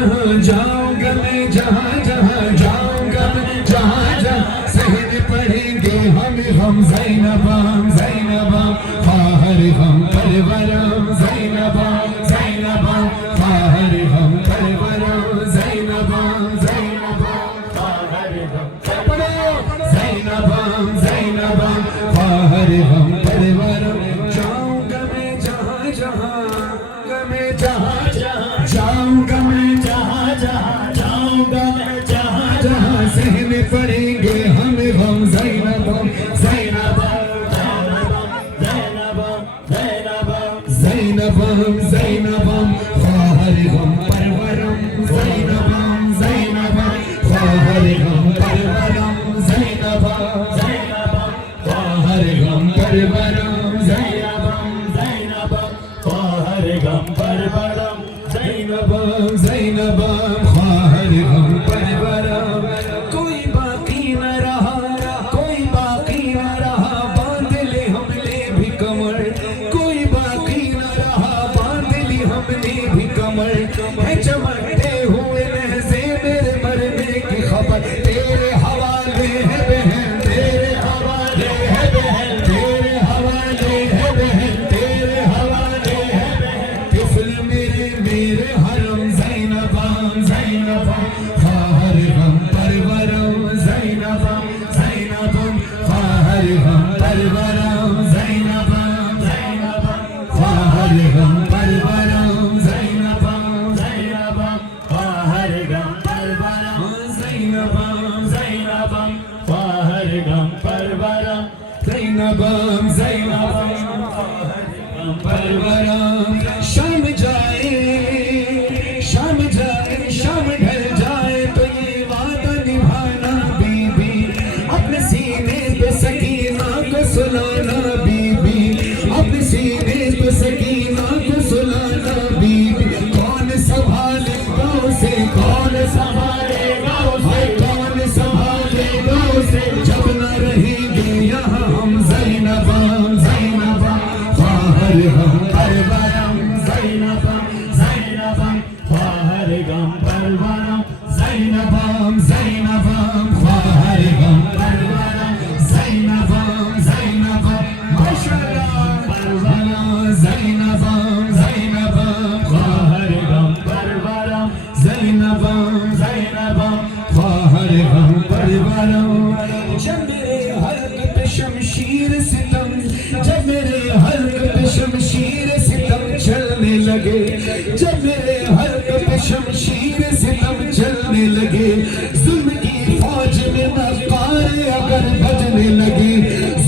जाऊंगा मैं जहाँ जहाँ जाऊंगा मैं जहाँ जहाँ सहन पड़ेंगे हम ज़ैनबाम ज़ैनबाम फाहर हम परवरम ज़ैनबाम ज़ैनबाम फाहर हम परवरम ज़ैनबाम ज़ैनबाम फाहर हम ज़ैनबाम ज़ैनबाम फाहर हम परवरम जाऊंगा मैं जहाँ जहाँ जाऊंगा मैं जहाँ जहाँ जाऊंगा मैं जहाँ जहाँ सहन पड़ेंगे हम ज़ैनबाम ज़ैनबाम ज़ैनबाम ज़ैनबाम ज़ैनबाम फाहर हम परवरम ज़ैनबाम ज़ैनबाम फाहर हम परवरम ज़ैनबाम ज़ैनबाम फाहर हम परवरम ज़ैनबाम ज़ैनबाम फाहर हम परवरम ज़ैनबाम ज़ैनबाम फाहर हम परवरम कोई बाकी न रहा बांध ले हमने भी कमर कोई बाकी न रहा बांध ली हमने भी कमर है चमकते हुए लहज़े मेरे मरने की खबर तेरे हवाले है बहन तेरे हवाले है बहन तेरे हवाले है बहन तेरे हवाले है बहन तिफल मेरे हरम ज़ैनबाम ज़ैनबाम फाहर हम परवरम ज़ैनबाम ज़ैनबाम फाहर हम परवरम ज़ैनबाम ज़ैनबाम फाहर हम परवरम ज़ैनबाम ज़ैनबाम फाहर हम परवरम ज़ैनबाम ज़ैनबाम फाहर हम परवरम ज़ैनबाम ज़ैनबाम फाहर हम परवरम शाम जाए शाम ढल जाए तो ये वादा निभाना बीबी अपने सीने पे सकीना को सुलाना बीबी अपने सीने पे सकीना को सुलाना बीबी कौन संभालेगा उसे कौन संभालेगा उसे कौन संभालेगा उसे जब न रहेंगे यहाँ हम ज़ैनबाम ज़ैनबाम फाहर हम परवरम ज़ैनबाम ज़ैनबाम फाहर हम परवरम ज़ैनबाम ज़ैनबाम फाहर हम परवरम ज़ैनबाम ज़ैनबाम माशाअल्लाह परवरम ज़ैनबाम ज़ैनबाम फाहर हम परवरम ज़ैनबाम ज़ैनबाम फाहर हम परवरम जब मेरे हल्क पे शमशीर सितम जब मेरे हल्क पे शमशीर सितम चलने लगे जब मेरे हल्क पे शमशीर सितम चलने लगे जुल्म की फौज में नगारे अगर बजने लगे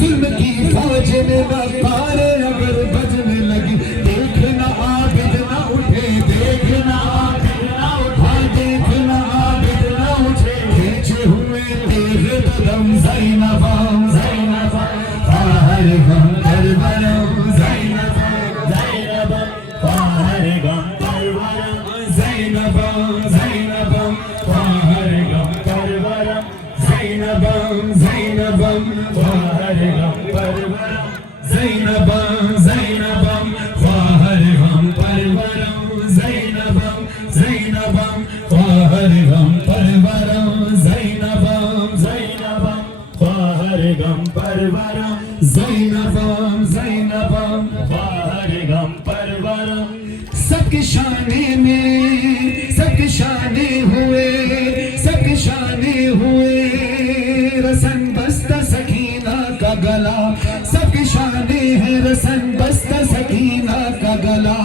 जुल्म की फौज में नगारे अगर बजने लगे देखना आबिद ना उठे देखना आबिद ना उठा देखना आबिद ना उठे खींचे हुए तेज कदम ज़ैनबाम ज़ैनबाम फाहर हम परवरम ज़ैनबाम ज़ैनबाम फाहर हम परवरम ज़ैनबाम ज़ैनबाम फाहर हम परवरम ज़ैनबाम ज़ैनबाम फाहर हम परवरम ज़ैनबाम ज़ैनबाम फाहर हम परवरम ज़ैनबाम ज़ैनबाम फाहर हम परवरम ज़ैनबाम ज़ैनबाम फाहर हम परवरम ज़ैनबाम ज़ैनबाम फाहर हम परवरम सबके शाने हुए रसन बस्ता सकीना का गला सबके शाने है रसन बस्ता सकीना का गला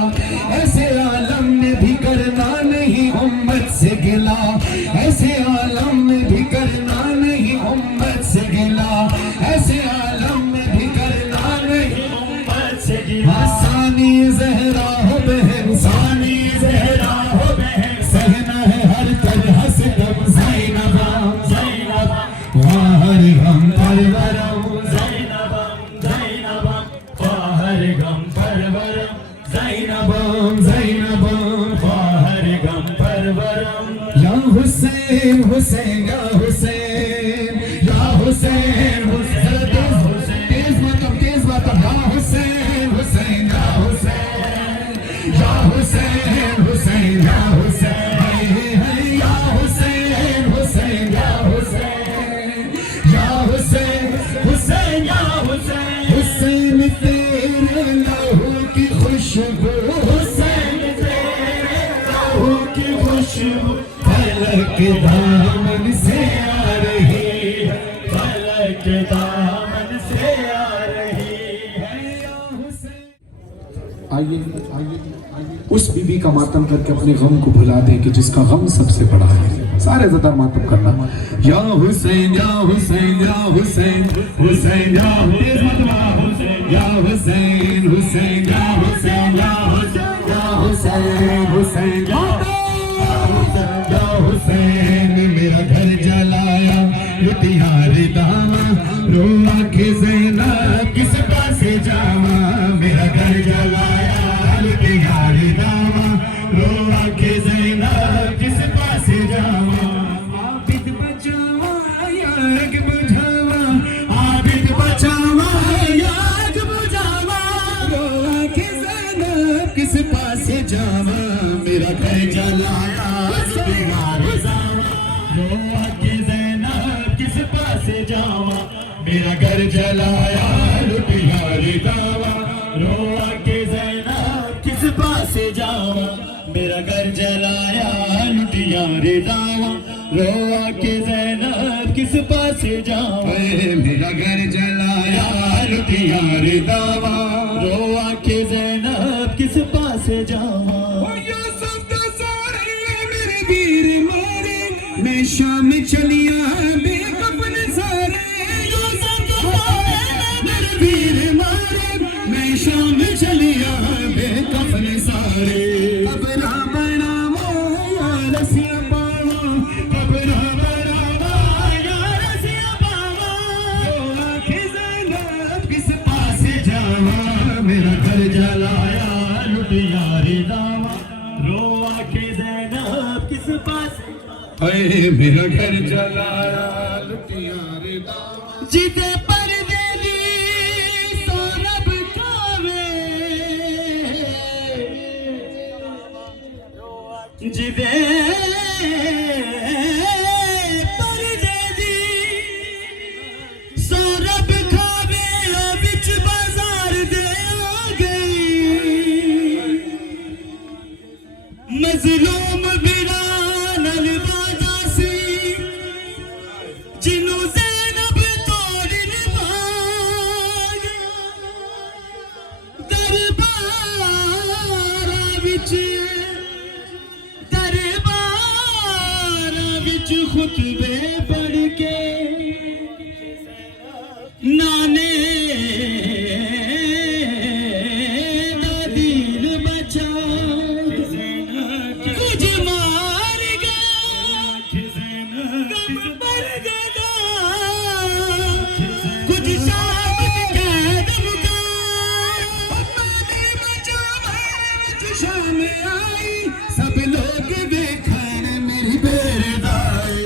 ऐसे आलम में भी करना नहीं उम्मत से गिला ऐसे आलम में भी करना नहीं उम्मत से गिला ऐसे आलम में भी करना नहीं उम्मत से गिला सानी ज़हरा हो बहन सानी ज़हरा हो बहन सहना है हर तरह से तब ज़ैनबाम ज़ैनबाम फाहर हम परवरम ज़ैनबाम ज़ैनबाम फाहर हम परवरम ज़ैनबाम ज़ैनबाम फाहर हम परवरम या हुसैन हुसैन या हुसैन या हुसैन हुसैन तेज मतलब या हुसैन हुसैन या हुसैन या हुसैन हुसैन या हुसैन की खुशबू फलक दामन से आ रही है, फलक दामन से आ रही है या हुसैन। आइए आइए उस बीबी का मातम करके अपने गम को भुला दे कि जिसका गम सबसे बड़ा है। सारे ज़्यादा मातम करना, या हुसैन या हुसैन या हुसैन, हुसैन या हुसैन या हुसैन, हुसैन या हुसैन या हुसैन या हुसैन, हुसैन या हुसैन। मेरा घर जलाया लुटियार दामा, रोआ के ज़ैनब किस पास जावा। मेरा घर जलाया लुटियार दामा, रोआ के ज़ैनब किस पास जावा। आबिद बचावा याग बुझावा, आबिद बचावा याग बुझावा, रोआ के ज़ैनब किस पास जावा। मेरा घर जलाया लुटियार दामा, रोआ के ज़ैनब किस पास जावा। मेरा घर जलाया लुटियार दावा, रोआ के ज़ैनब किस पास जावा। मेरा घर जलाया लुटियार दावा, रोआ के ज़ैनब किस पास जावा। मेरा घर जलाया लुटियार दावा, रोआ के ज़ैनब किस पास जावा। मेरे वीर मारे मैं शाम चलिया बेकफन सारे, मेरे वीर मारे मैं शाम चलिया बेकफन सारे। कबरा बनावा या रसिया पावा, कबरा बनावा या रसिया पावा, रोआ के ज़ैनब किस पास जावा। मेरा घर जलाया लुटियार दावा, रोआ के ज़ैनब किस पास। अरे मेरा घर जलाया लुटियार दावा, जीते पर देवी सौरभ खावे, जीते पर देवी सौरभ खावे, ओ बिच बाजार दे आ गई। मजलूम बिरान अलवाजा सी, जिन्हों ज़ैनब तोड़ निभाग। दरबार विच खुतबे पढ़ के नाने दीन बचा, कुछ मार गया गम पर गया, कुछ शाम कैद मुका। शाम आई सब लोग देखन मेरी बेरदाई,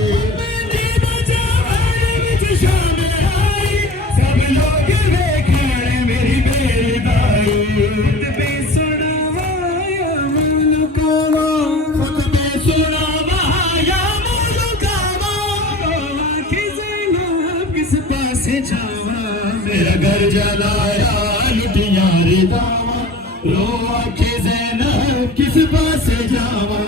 शाम आई सब लोग देखन मेरी बेरदाई। खुतबे सुनावा या मुल्कावा, खुतबे सुनावा या मुल्कावा, आखिर ज़ैनब किस पास जावा। मेरा घर जलाया लुटियार दावा, रोआ के ज़ैनब किस पास जावा।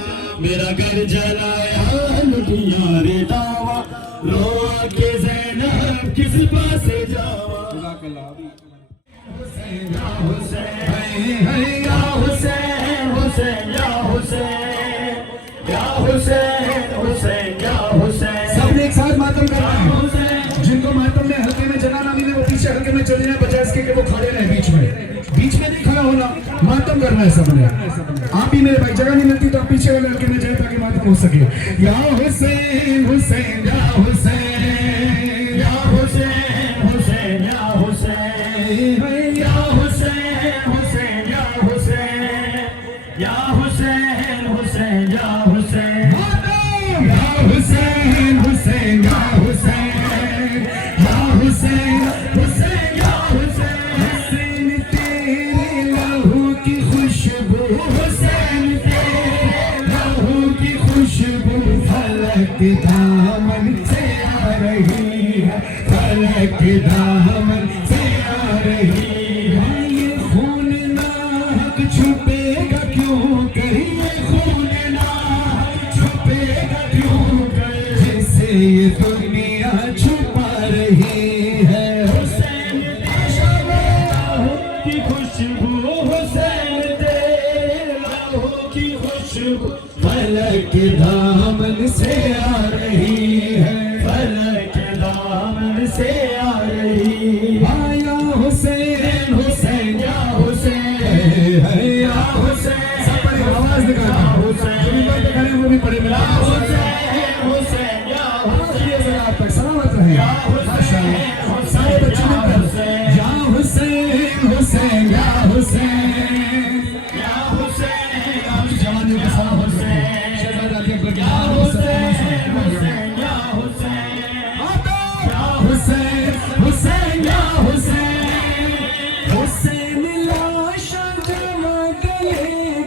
मेरा घर जलाया लुटियार दावा, रोआ के ज़ैनब किस पास जावा। हुसैन या हुसैन, या हुसैन, हुसैन या हुसैन, या हुसैन, हुसैन या हुसैन। सबने एक साथ मातम करना है। जिनको मातम में हल्के में जगह ना मिले वो पीछे हल्के में चले जाए, बजाय इसके कि वो खड़े रहे बीच में नहीं खड़ा होना, मातम करना है सबने। आप भी मेरे भाई जगह नहीं मिलती तो आप पीछे वाले हल्के में जाए ताकि मातम हो सके। या हुसैन, हुसैन या हुसैन, या हुसैन, हुसैन या हुसैन, या हुसैन, हुसैन या हुसैन, या हुसैन, हुसैन या हुसैन, या हुसैन, हुसैन या हुसैन, या हुसैन, हुसैन या हुसैन। हुसैन तेरे लहू की खुशबू, हुसैन तेरे लहू की खुशबू फलक दामन से आ रही है, फलक दामन से आ रही है। ये खून नाहक छुपेगा क्यों, करिए खून नाहक ये दुनिया छुपा रही है। हुसैन की खुशबू, हुसैन तेरे लहू की खुशबू फलक दामन से आ रही है, फलक दामन से आ रही है। या हुसैन हुसैन या हुसैन या हुसैन, सब पर आवाज निकालना, जो भी बातें करें वो भी पढ़े मिला। हुसैन हुसैन या हुसैन, आप तक सलामत रहे माशाअल्लाह। सारे बच्चे मिलकर या हुसैन हुसैन या हुसैन या हुसैन, आप जवानियों के सलाम हुसैन शहजादा के अकबर या हुसैन हुसैन या हुसैन या हुसैन हुसैन या हुसैन। हुसैन लाशा जमा गले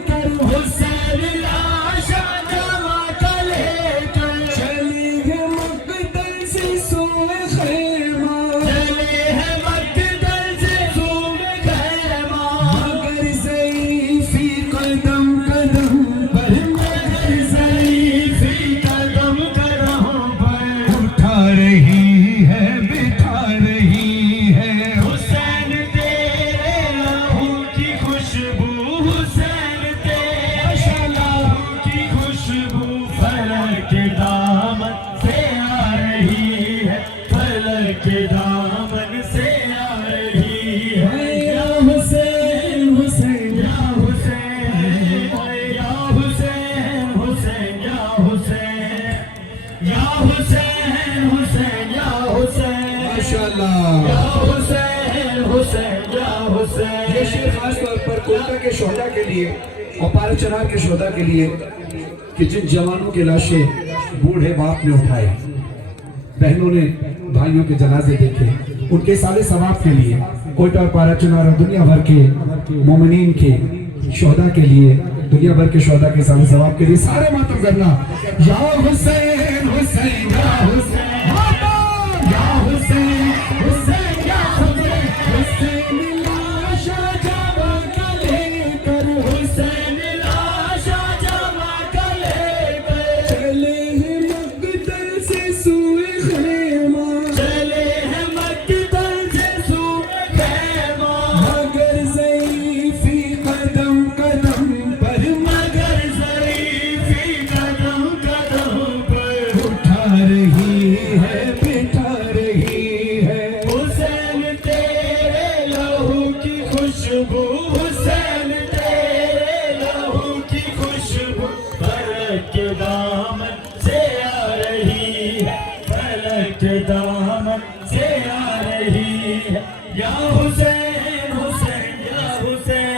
कर, हुसैन लाशा जमा गले कर, चले हैं मकदल से सोए खैमा, चले हैं मकदल से सोए खैमा, मगर ज़ईफ़ी कदम कदम पर, मगर ज़ईफ़ी कदम कदम पर उठा रही है, बिठा रही है। हुसैन तेरे लहू की खुशबू, हुसैन तेरे लहू की खुशबू फलक दामन से आ रही है, फलक दामन से आ रही है। या हुसैन हुसैन या हुसैन या हुसैन हुसैन या हुसैन या हुसैन हुसैन या हुसैन माशाअल्लाह। या हुसैन हुसैन या हुसैन। ये शेर खास तौर पर कोटा के शोहदा के लिए और पारा चनार के शोहदा के लिए कि जिन जवानों की लाशें बूढ़े बाप ने उठाई, बहनों ने भाइयों के जनाजे देखे, उनके साले सवाब के लिए कोटा और पारा चनार और दुनिया भर के मोमिनीन के शोहदा के लिए, दुनिया भर के शोहदा के साले सवाब के लिए सारे मातम करना। या हुसैन हुसैन या हुसैन या हुसैन हुसैन या हुसैन। हुसैन लाशा जमा गले कर, हुसैन लाशा जमा गले कर, चले हैं मकदल से सोए खैमा, चले हैं मकदल से सोए खैमा, मगर ज़ईफ़ी कदम कदम पर, मगर ज़ईफ़ी कदम कदम पर उठा रही है, बिठा रही है। हुसैन तेरे लहू की खुशबू, हुसैन तेरे लहू की खुशबू फलक दामन से आ रही है, फलक दामन से आ रही है। या हुसैन हुसैन या हुसैन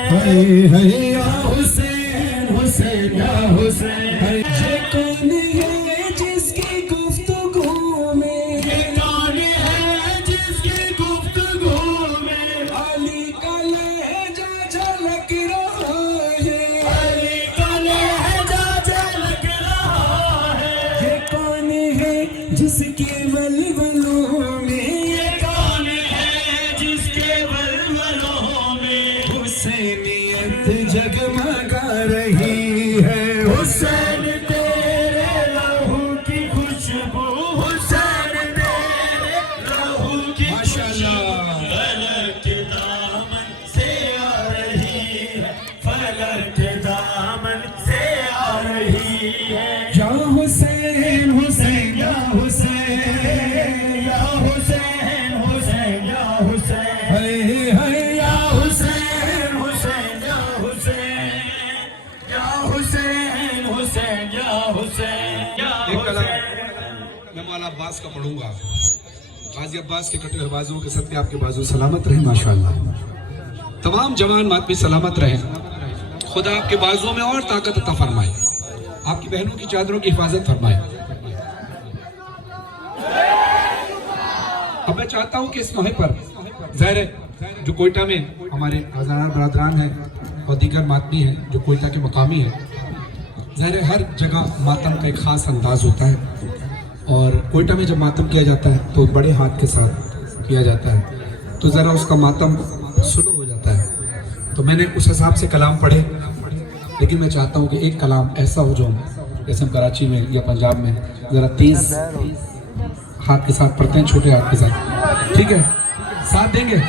या हुसैन हुसैन या हुसैन। ये कौन है जिसकी गुफ्तगू में, ये कौन है जिसकी गुफ्तगू में अली का लहजा झलक रहा है, अली का लहजा झलक रहा है। ये कौन है जिसके वलवलों में, ये कौन है जिसके वलवलों में हुसैनियत जगमगा रही है। हुसैन तेरे लहू की खुशबू, हुसैन तेरे लहू की माशाअल्लाह फलक दामन से आ रही है, फलक दामन से आ रही है। या हुसैन हुसैन या हुसैन या हुसैन हुसैन या हुसैन या हुसैन हुसैन या हुसैन या हुसैन हुसैन या हुसैन या एक कलाम मैं मौला अब्बास का पढ़ूंगा। गाजी अब्बास के कटे हुए बाजुओं के सदके आपके बाजू सलामत रहे माशाअल्लाह। तमाम जवान मातमी सलामत रहे, खुदा आपके बाजुओं में और ताकत अता फरमाए, आपकी बहनों की चादरों की हिफाजत फरमाए। अब मैं चाहता हूं कि इस मौके पर ज़ाहिर जो कोयटा में हमारे हज़ारान बरादरान हैं और दीगर मातमी हैं जो कोयटा के मकामी हैं, ज़ाहिर हर जगह मातम का एक ख़ास अंदाज होता है और कोयटा में जब मातम किया जाता है तो बड़े हाथ के साथ किया जाता है, तो ज़रा उसका मातम स्लो हो जाता है। तो मैंने उस हिसाब से कलाम पढ़े, लेकिन मैं चाहता हूँ कि एक कलाम ऐसा हो जो जैसे हम कराची में या पंजाब में ज़रा तेज़ हाथ के साथ पढ़ते हैं, छोटे हाथ के साथ, ठीक है? साथ देंगे,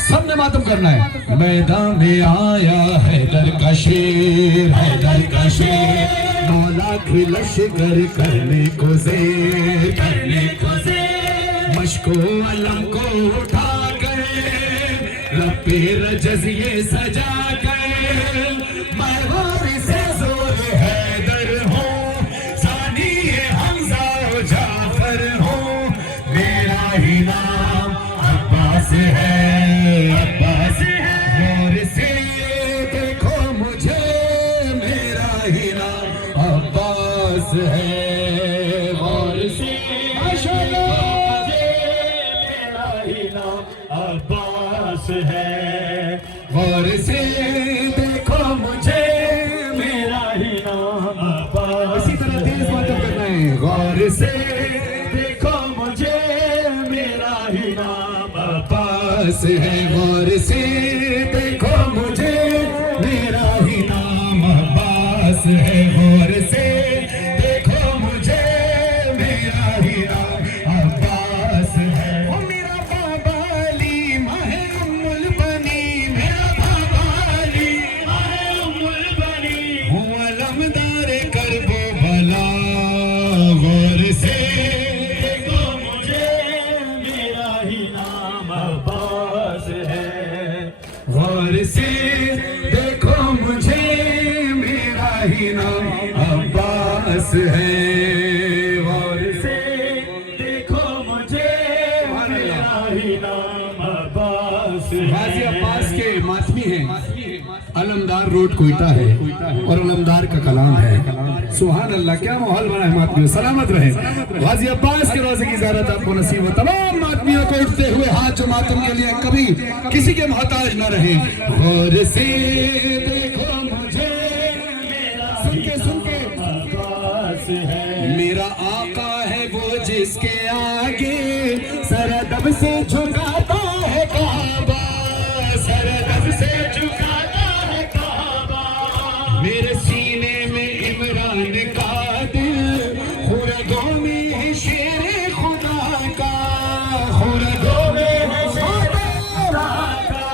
सबने मातम करना है। मैदान में आया हैदर का शेर, हैदर का शेर, 9 लाख लश्कर करने को ज़ेर, करने को ज़ेर, मशको अलम को उठा कर रब्बे रजज़ ये सजा कर, मैं वारिस ज़ोर हैदर हूँ, सानी हमज़ा व जाफर हूँ, मेरा ही नाम अब्बास है, अब्बास है, गौर से देखो मुझे, मेरा ही नाम अब्बास है, गौर से मेरा ही नाम अब्बास है, गौर से देखो मुझे, मेरा ही नाम अब्बास। इसी तरह तेज मातम करना है। गौर से देखो मुझे, मेरा ही नाम अब्बास है, गौर से देखो मुझे, मेरा ही नाम अब्बास है, गौर से देखो मुझे, मेरा ही नाम अब्बास है। ओ मेरा बाबा अली माहे उम्मुल बनी, मेरा बाबा अली माहे उम्मुल बनी, हूँ अलमदार करबो भला, गौर से देखो मुझे, मेरा ही नाम अब्बास है, गौर से देखो मुझे, मेरा ही नाम अब्बास है, गौर से देखो मुझे, मेरा ही नाम अब्बास है। गाजी अब्बास के मातमी हैं, अलमदार रोड कोयटा है और अलमदार का कलाम है। सुभान अल्लाह, क्या माहौल बना है मातमियों, सलामत रहे। गाजी अब्बास के रोज़े की ज़ियारत आपको नसीब हो। तमाम मातमियों को उठते हुए हाथ जो मातम के लिए कभी किसी के मोहताज न रहे। गौर से देखो मुझे, सुन के अब्बास है, मेरा आका है वो जिसके आगे सरदब से झुकाता है काबा, सरदब से झुकाता है काबा, मेरे सीने में इमरान का दिल, खुरदों में है शेर खुदा का, खुरदों में है शेर खुदा का,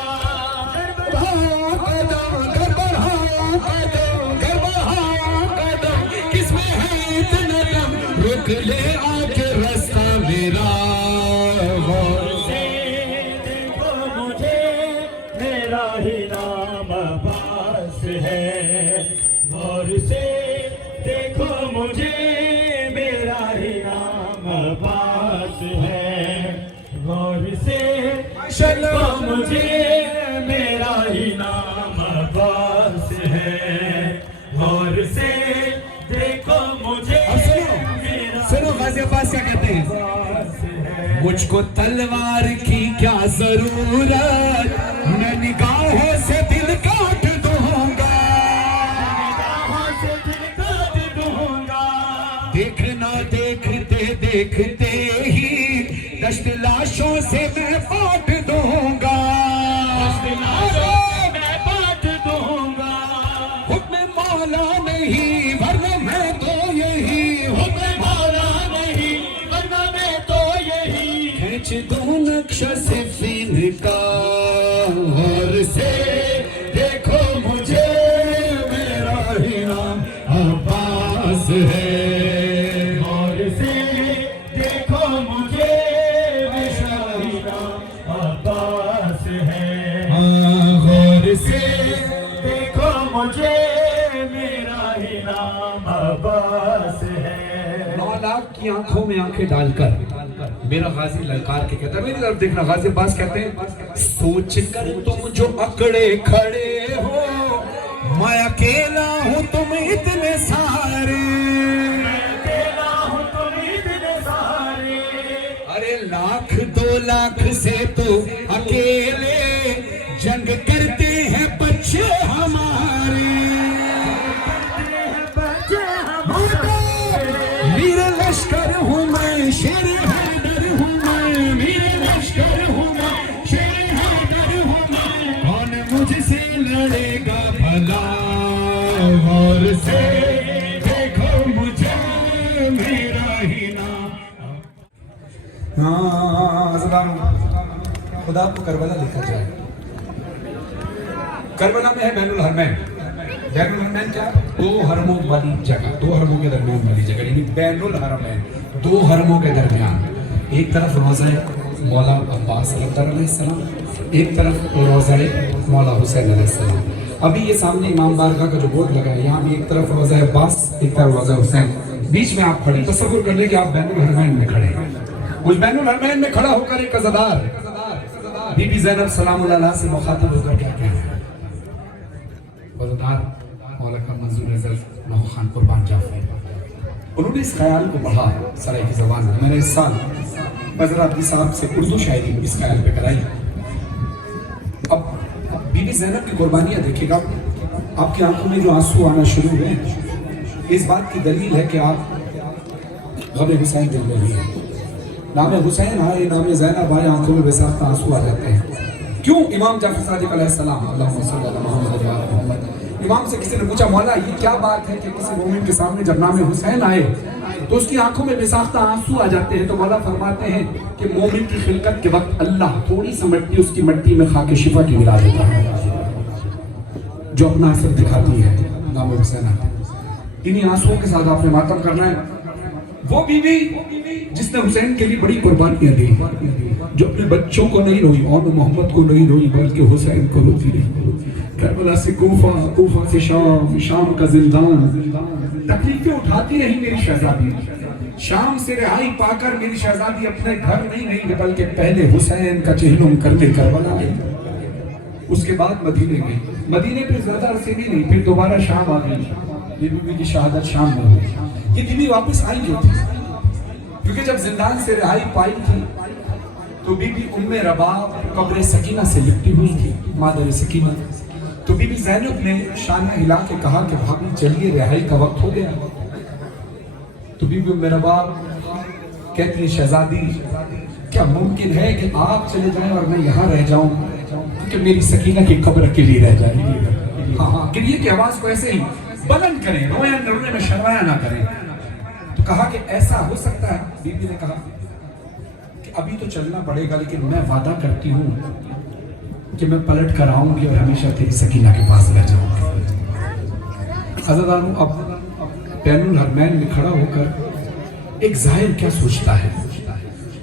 गड़बड़ाओ कदम, किसमें है इतना दम, रुक ले आके रास्ता मेरा, गौर से देखो मुझे, मेरा ही नाम अब्बास है, गौर से देखो मुझे, मेरा ही नाम अब्बास है, गौर से देखो मुझे, मेरा ही नाम अब्बास है, गौर से देखो मुझे। सुनो गाजी अब्बास क्या कहते हैं, मुझको तलवार की क्या जरूरत, मैं निगाहों से दिल काट दूंगा, निगाहों से दिल काट दूंगा, देखना देखते देखते ही दश्त लाशों से मैं पाट दूंगा, दश्त लाशों से मैं पाट दूंगा, हुक्म मौला नहीं वरना मैं तो यही, हुक्म मौला नहीं वरना मैं तो यही, खींच दूं नक्शा सिफिन का, गौर से देखो मुझे, मेरा ही नाम अब्बास है, गौर से देखो मुझे, मेरा ही नाम अब्बास है, गौर से देखो मुझे, मेरा ही नाम अब्बास है। 9 लाख की आंखों में आंखें डालकर मेरा गाजी ललकार के कहता है, मेरी तरफ देखना। गाजी अब्बास कहते हैं, सोच कर तुम जो अकड़े खड़े हो, मैं अकेला हूँ तुम इतने सारे, मैं अकेला हूँ तुम इतने सारे, अरे 1,00,000 2 लाख से तो अकेले जंग करते हैं बच्चे हमारे, मेरे लश्कर हूँ मैं, शेर हैदर हूँ मैं, मेरे लश्कर हूँ मैं, शेर हैदर हूँ मैं, कौन मुझसे लड़ेगा भला, गौर से देखो मुझे, मेरा ही नाम हाँ हज़रात, खुदा आपको करबला लेकर जाए। करबला में है बैनुल हरमैन। बैनुल हरमैन क्या? दो हरमों वाली जगह, दो हरमों के दरमियान वाली जगह, यानी बैनुल हरमैन, दो हरमों के दरमियान। एक तरफ रोज़ा मौला अब्बास अलैहिस्सलाम, एक तरफ रोज़ा मौला हुसैन अलैहिस्सलाम। अभी ये सामने इमाम बारगाह का जो बोर्ड लगा है, यहाँ भी एक तरफ रोज़ा अब्बास, एक तरफ रोज़ा हुसैन, बीच में आप खड़े। तसव्वुर कर ले कि आप बैनुल हरमैन में खड़े हैं। उस बैनुल हरमैन में खड़ा होकर एक अज़ादार बीबी ज़ैनब सलामुल्लाह अलैहा से मुखातब होकर क्या कह रहे हैं? अज़ादार मौला का मंजूर नज़र नौ खान कुर्बान जाफर, उन्होंने इस ख्याल को पढ़ा सराय की ज़बान में। मैंने इस साल फजल साहब से उर्दू शायरी इस ख्याल पे कराई। अब बीबी ज़ैनब की कुर्बानियाँ देखिएगा, आपकी आंखों में जो आंसू आना शुरू हुए, इस बात की दलील है कि आप गम हुसैन दिल में लिए। नाम हुसैन आए, नाम ज़ैनब आए, आंखों में बेसाख्ता आंसू आ जाते हैं। क्यों? इमाम जाफर सादिक अलैहिस्सलाम, अल्लाहुम्मा सल्ली अला मुहम्मद व आले मुहम्मद। इमाम से किसी ने पूछा, मौला ये क्या बात है कि किसी मोमिन के सामने जब नाम हुसैन आए तो उसकी आंखों में बेसाख्ता आंसू आ जाते हैं? तो मौला फरमाते हैं कि मोमिन की खिलकत के वक्त अल्लाह थोड़ी सी मिट्टी उसकी मिट्टी में खाके शिफा की मिला देता है, जो अपना असर दिखाती है नाम हुसैन। इन्हीं आंसुओं के साथ आपने मातम करना है। वो बीवी जिसने हुसैन के लिए बड़ी कुर्बानियां दी, जो अपने बच्चों को नहीं रोई और मोहम्मद को नहीं रोई, बल्कि हुसैन को रोती रही। करबला से कूफा, कूफा से शाम, शाम का जिंदान, तकलीफें उठाती रही मेरी शहजादी। शाम से रिहाई पाकर मेरी शहजादी अपने घर नहीं गई, बल्कि पहले हुसैन का चेहलुम करने करबला गई, उसके बाद मदीने गई। मदीने पे ज्यादा अरसे भी नहीं, फिर दोबारा शाम आ गई। ये बीबी की शहादत शाम में हुई। ये बीबी वापस आई क्यों थी? क्योंकि जब जिंदान से रिहाई पाई थी तो बीबी उम्मे रबाब कब्र सकीना से लिपटी हुई थी, मादर सकीना। तो बीबी ज़ैनब ने शाना हिला के कहा कि भाभी चलिए, रिहाई का वक्त हो गया। तो बीबी उम्मे रबाब कहती है, शहजादी क्या मुमकिन है कि आप चले जाएं और मैं यहाँ रह जाऊं, क्योंकि मेरी सकीना की कब्र अकेली रह जाएगी। हाँ, गिरिए की आवाज को ऐसे ही बुलंद करें, रोया रोने में शर्माया ना करें। तो कहा कि ऐसा हो सकता है। बीबी ने कहा कि अभी तो चलना पड़ेगा, लेकिन मैं वादा करती हूँ कि मैं पलट कर आऊंगी और हमेशा तेरी सकीना के पास रह जाऊंगी। अज़ादारों, अब बैनुल हरमैन में खड़ा होकर एक ज़ाहिर क्या सोचता है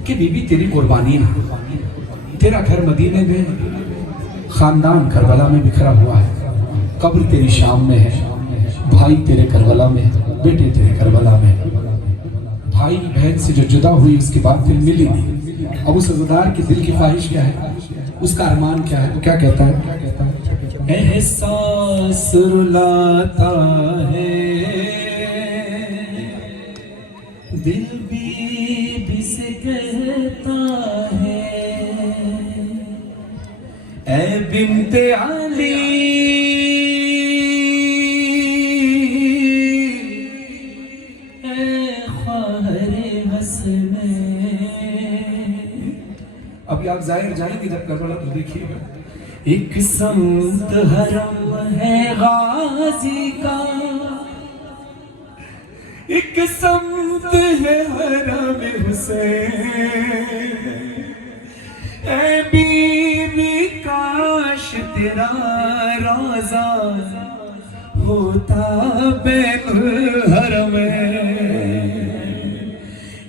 कि बीबी तेरी कुर्बानियां, तेरा घर मदीने में, खानदान करबला में बिखरा हुआ है, कब्र तेरी शाम में है, भाई तेरे करबला में, बेटे तेरे करबला में। भाई बहन से जो जुदा हुई उसके बाद फिर मिली नहीं। अब उस अज़ादार की दिल की ख्वाहिश क्या है, उसका अरमान क्या है? तो क्या कहता है? एहसास रुलाता है दिल बीबी से कहता है, ऐ बिन्ते अली अभी आप जाहिर जाएंगे जब करबला तो देखिएगा, एक समत हरम है गाजी का, एक समत है हरम हुसैन, ऐ बीबी काश तेरा रोजा होता बैनुल हरम में।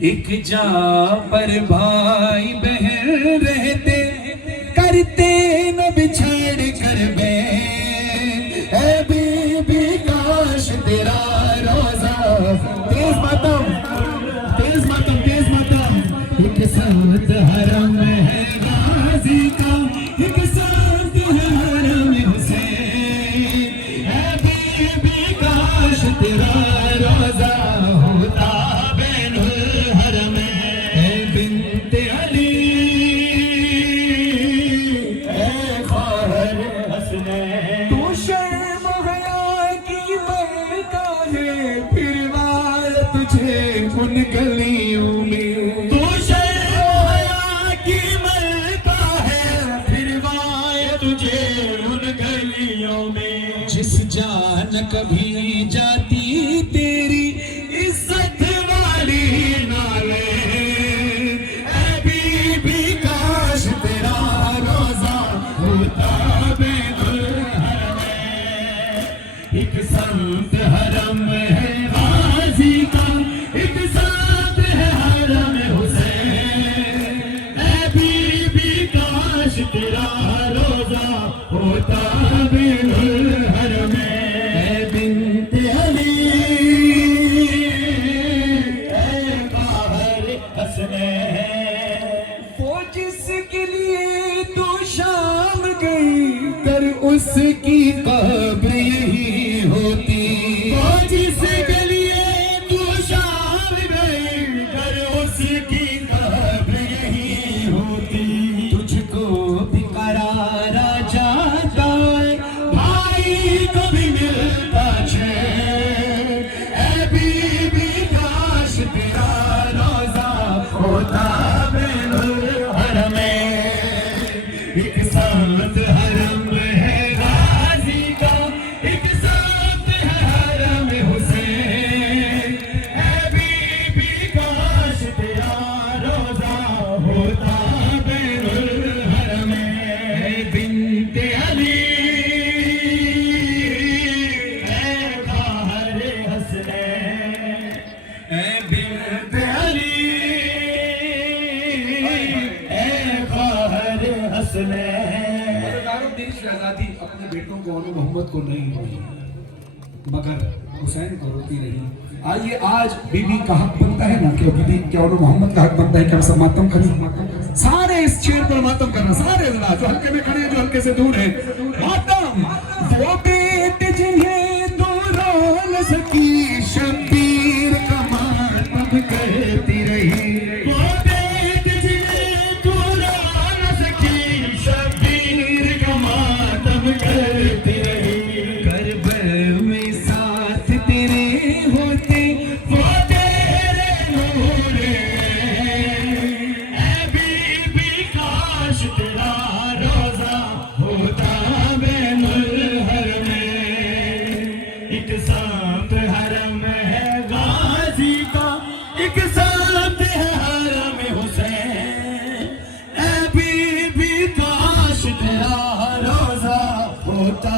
एक जा पर भाई बहन रहते, करते न बिछड़ कर बे, ऐ बीबी काश तेरा रोजा। तेज मातम, तेज मातम, तेज मातम। एक साथ हरम है गाजी का, एक साथ है हरम हुसैन, ऐ बीबी काश तेरा रोजा होता बैनुल हरम में। ऐ बिन्ते अली, ऐ ख्वाहर हसनैन, तू शर्म हया की मलका है, फिरवाया तुझे उन गलियों में। तू शर्म हया की मलका है, फिरवाया तुझे उन गलियों में। जिस जान कभी जाती तेरी इज्जत वाली नाले, ऐ कब्र यही होती। जिस गलिए तू शाम में घर उसकी कब्र यही होती। तुझको भी करारा जाता है भाई को भी मिलता चैन। ऐ बीबी काश तेरा रोजा होता बैनुल हरमैन। एक साथ हरम है गाजी का, एक साथ है हरम हुसैन। ऐ बीबी काश तेरा रोजा होता बैनुल हरमैन। बिन्ते अली ऐ ख़ाहर हसनैन। ऐ बिन्ते अली ऐ ख़ाहर हसनैन। मज़ेदारों, देश की आज़ादी अपने बेटों को और मोहम्मद को नहीं हुई, मगर हुसैन को रोती रही। आइए, आज बीबी का हक बनता है ना कि बीबी क्या और मोहम्मद का हक बनता है कि हम सब मातम करें। सारे इस चेयर पर मातम करना, सारे जो हल्के में खड़े हैं, जो हल्के से दूर है, मातम। वो बेटे जिन्हें दूरों न सकी शब्बीर का मातम करती रही। वो बेटे जिन्हें दूरों न सकी शब्बीर का मातम करती रही। करबल में साथ तेरे होते वो तेरे नूर हैं। ऐ बीबी काश तेरा रोजा होता बैनुल हरमैन। एक साथ हरम है गाजी का, एक साथ है हरम हुसैन। ऐ बीबी काश तेरा रोजा होता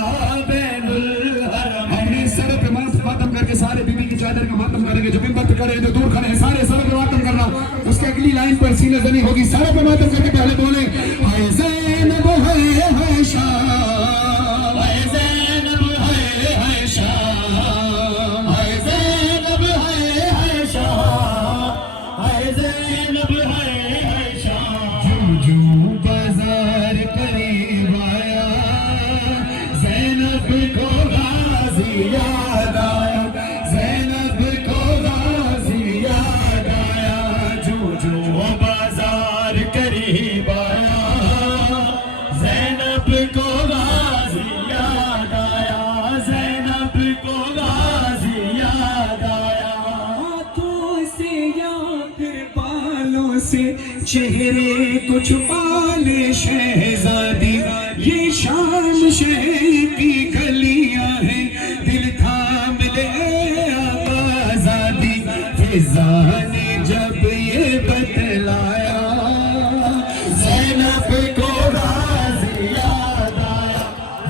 बैनुल हरमैन। हमने सर पे मातम करके सारे बीबी की चादर का मातम करेंगे। जो बिंबर पे खड़े हैं, जो दूर खड़े हैं, सारे सर पे मातम करना। उसके अगली लाइन पर सीने जनी होगी, सारे पे मातम करके पहले बोले हाय ज़ैनब हाय शाम। हाय ज़ैनब हाय शाम। हाय ज़ैनब हाय शाम। हाय ज़ैनब हाय शाम। जू बाजार करीब आया, ज़ैनब को गाज़ी याद आया। ज़ैनब को गाज़ी याद आया। जो बाजार करीब आया, ज़ैनब को गाज़ी याद आया। ज़ैनब को गाज़ी याद आया। हाथों से या फिर बालों से चेहरे को छुपा ले शहज़ादी। ये शाम शहर की गलियां हैं, दिल थाम ले आज़ादी। फिज़ा ने जब ये बतलाया, ज़ैनब को गाज़ी याद आया।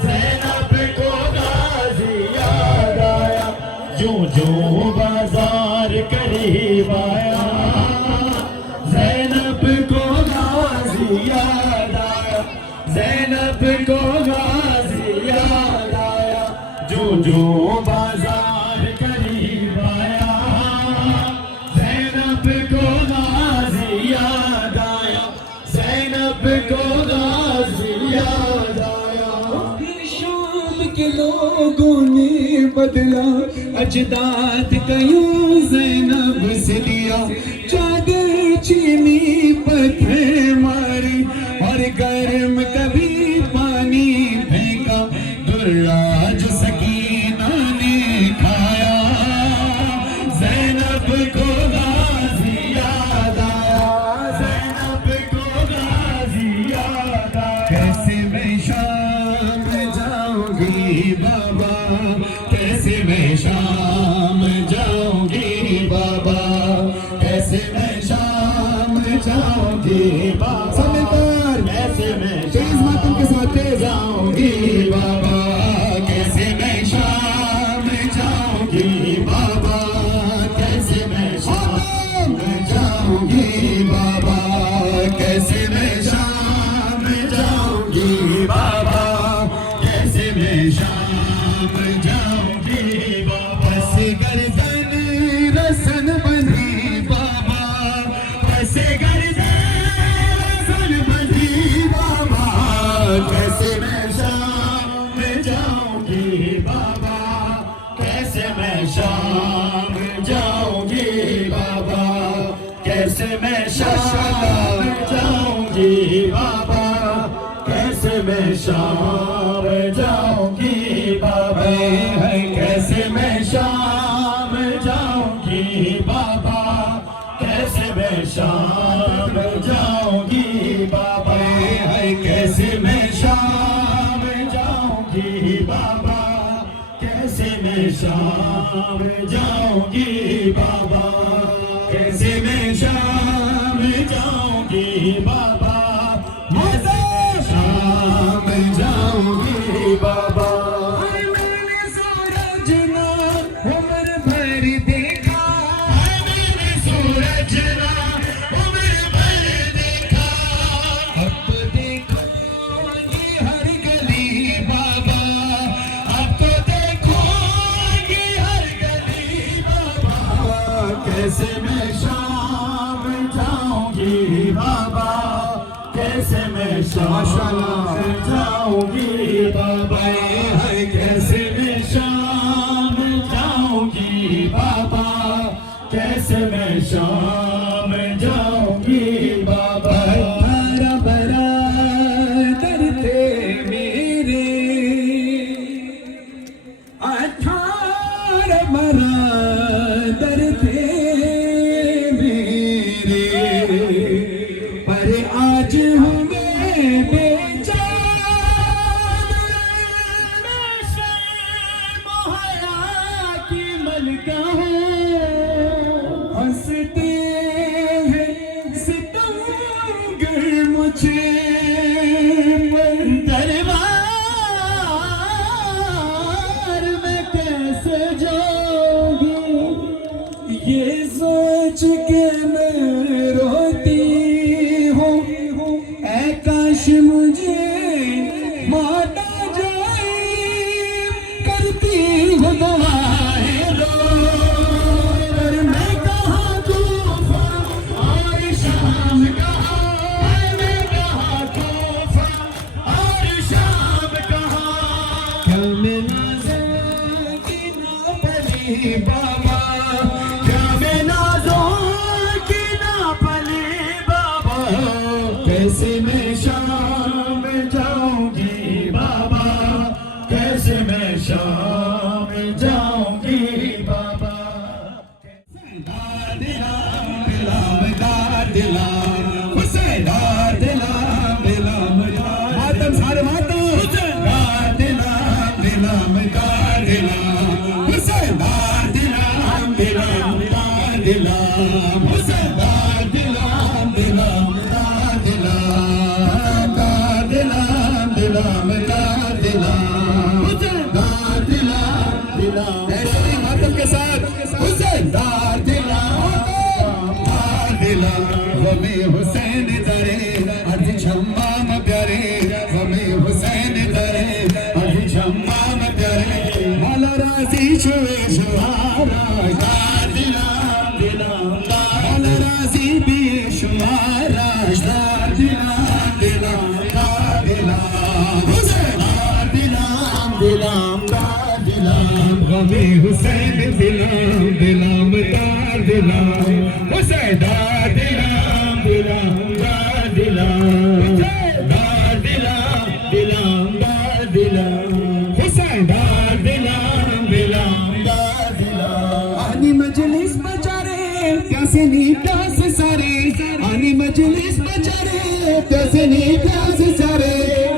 ज़ैनब को गाज़ी याद आया। जो बाजार करीब आया, ज़ैनब को गाज़ी याद आया। ज़ैनब को गाज़ी याद आया। जो बाजार करीब आया, ज़ैनब को गाज़ी याद आया। ज़ैनब को गाज़ी याद आया। फिर शाम के लोगों ने बदला अजदाद का यूं ज़ैनब से लिया। चादर चीनी पत्थर मारी और गर्म कभी पानी फेंका। दुर्राज सकीना ने खाया। ज़ैनब को गाज़ी याद आया। ज़ैनब को गाज़ी याद आया। कैसे मैं शाम जाऊंगी बाबा, कैसे मैं शाम जाऊंगी बाबा, कैसे मैं शाम जाऊंगी कैसे मैं शाम जाऊंगी बाबा, कैसे मैं शाम जाऊंगी बाबा, है कैसे मैं शाम जाऊंगी बाबा, कैसे मैं शाम जाऊंगी बाबा, है कैसे मैं शाम जाऊंगी बाबा, कैसे मैं शाम जाऊंगी बाबा, कैसे मैं शाम जाऊंगी बाबा, मैं शाम जाऊंगी बाबा। मैंने सूरज ना उम्र भर देखा, मैंने सूरज ना उम्र भर देखा, अब तो देखो ये हर गली बाबा, अब तो देखो ये हर गली बाबा, कैसे मैं शाम जाऊंगी बाबा, कैसे मैं शाम जाऊंगी बाबा, है कैसे मैं शाम जाऊंगी बाबा, कैसे मैं शाम जाऊंगी बाबा। बड़ा बड़ा दर्द मेरे, 18 बड़ा दर्द मेरे, पर आज हूँ मैं बेजान, नशे मोहया की मलका हूँ, हंसते हैं सितमगर मुझे पर, दरबार में कैसे जाऊंगी, ये सोच के मैं रोती हूँ, ऐ काश मुझे माता जाए, करती हूँ दुआएं रोज, पर मैं कहाँ तूफान और शाम कहाँ, मैं कहाँ तूफान और शाम कहाँ, क्या मैं नाज़ों की ना पली बाबा, क्या मैं नाज़ों की ना पली बाबा, कैसे मैं शाम जाऊंगी बाबा, कैसे मैं शाम जाऊंगी बाबा। दार दिलाम दिलाम दार दिलाम, हुसैन दार दिलाम दिलाम दार, मातम सारे मातम, दार दिलाम दिलाम दार दिलाम, हुसैन दार दिलाम दिलाम दार दिलाम, हुसैन दार दिलाम दिलाम दार दिलाम, दार दिलाम दिलाम दार दिलाम, हुसैन दार दिलाम दिलाम, ऐसे ही मातम के साथ हुसैन दार दिलाम दार दिलाम, गमे हुसैन दरे अर्ज छम्माम प्यारे, गमे हुसैन दरे अर्ज छम्माम प्यारे, मौला राजी छुए शुहारा, दार दिलाम दिलाम दार, मौला राजी भी शुहारा, दार दिलाम दिलाम दार दिलाम, हुसैन दार दिलाम दिलाम दार दिलाम, गमे हुसैन दिलाम दिलाम दार दिलाम, हुसैन दार दिलाम दिलाम दार दिलाम, दार दिलाम दिलाम दार दिलाम, हुसैन दार दिलाम दिलाम दार दिलाम। आनी मजलिस बचारे प्यासे नी प्यास सारे, आनी मजलिस बचारे प्यासे नी प्यास सारे,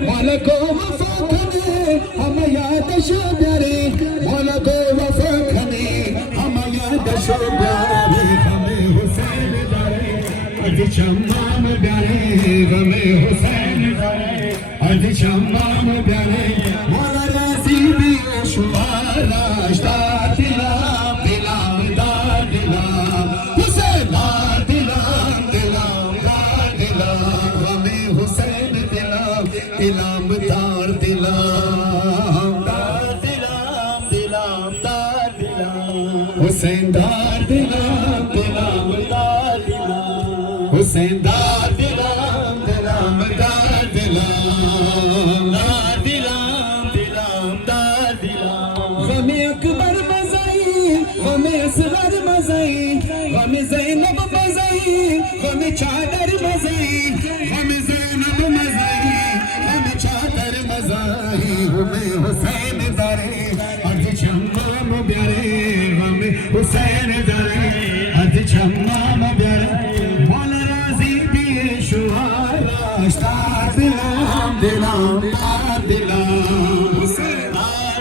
मौला को वफा खने हम याद शो प्यारे, मौला को वफा खने हम याद शो प्यारे, हमें हुसैन दरे अर्ज छम्माम प्यारे, हमें हुसैन दरे अर्ज छम्माम प्यारे, मौला राजी भी शुहारा, दार दिलाम दिलाम दार दिलाम, हुसैन दार दिलाम दिलाम दार दिलाम, हमें हुसैन दिलाम दिलाम दार दिलाम, दार दिलाम दिलाम दार दिलाम, हुसैन दार दिलाम दिलाम दार दिलाम, हुसैन दार दिलाम दिलाम दार दिलाम, दार दिलाम दिलाम दार दिलाम, गमे अकबर बजाई, गमे असगर बजाई, गमे ज़ैनब बजाई, हम चादर मज़ाई हम ज़ैनब मज़ाई हम चादर मज़ाई हम हुसैन दरे अर्ज छम्माम प्यारे हम हुसैन दरे अर्ज छम्माम प्यारे मौला राज़ी भी शुआरा दिलाम दिलाम दिलाम हुसैन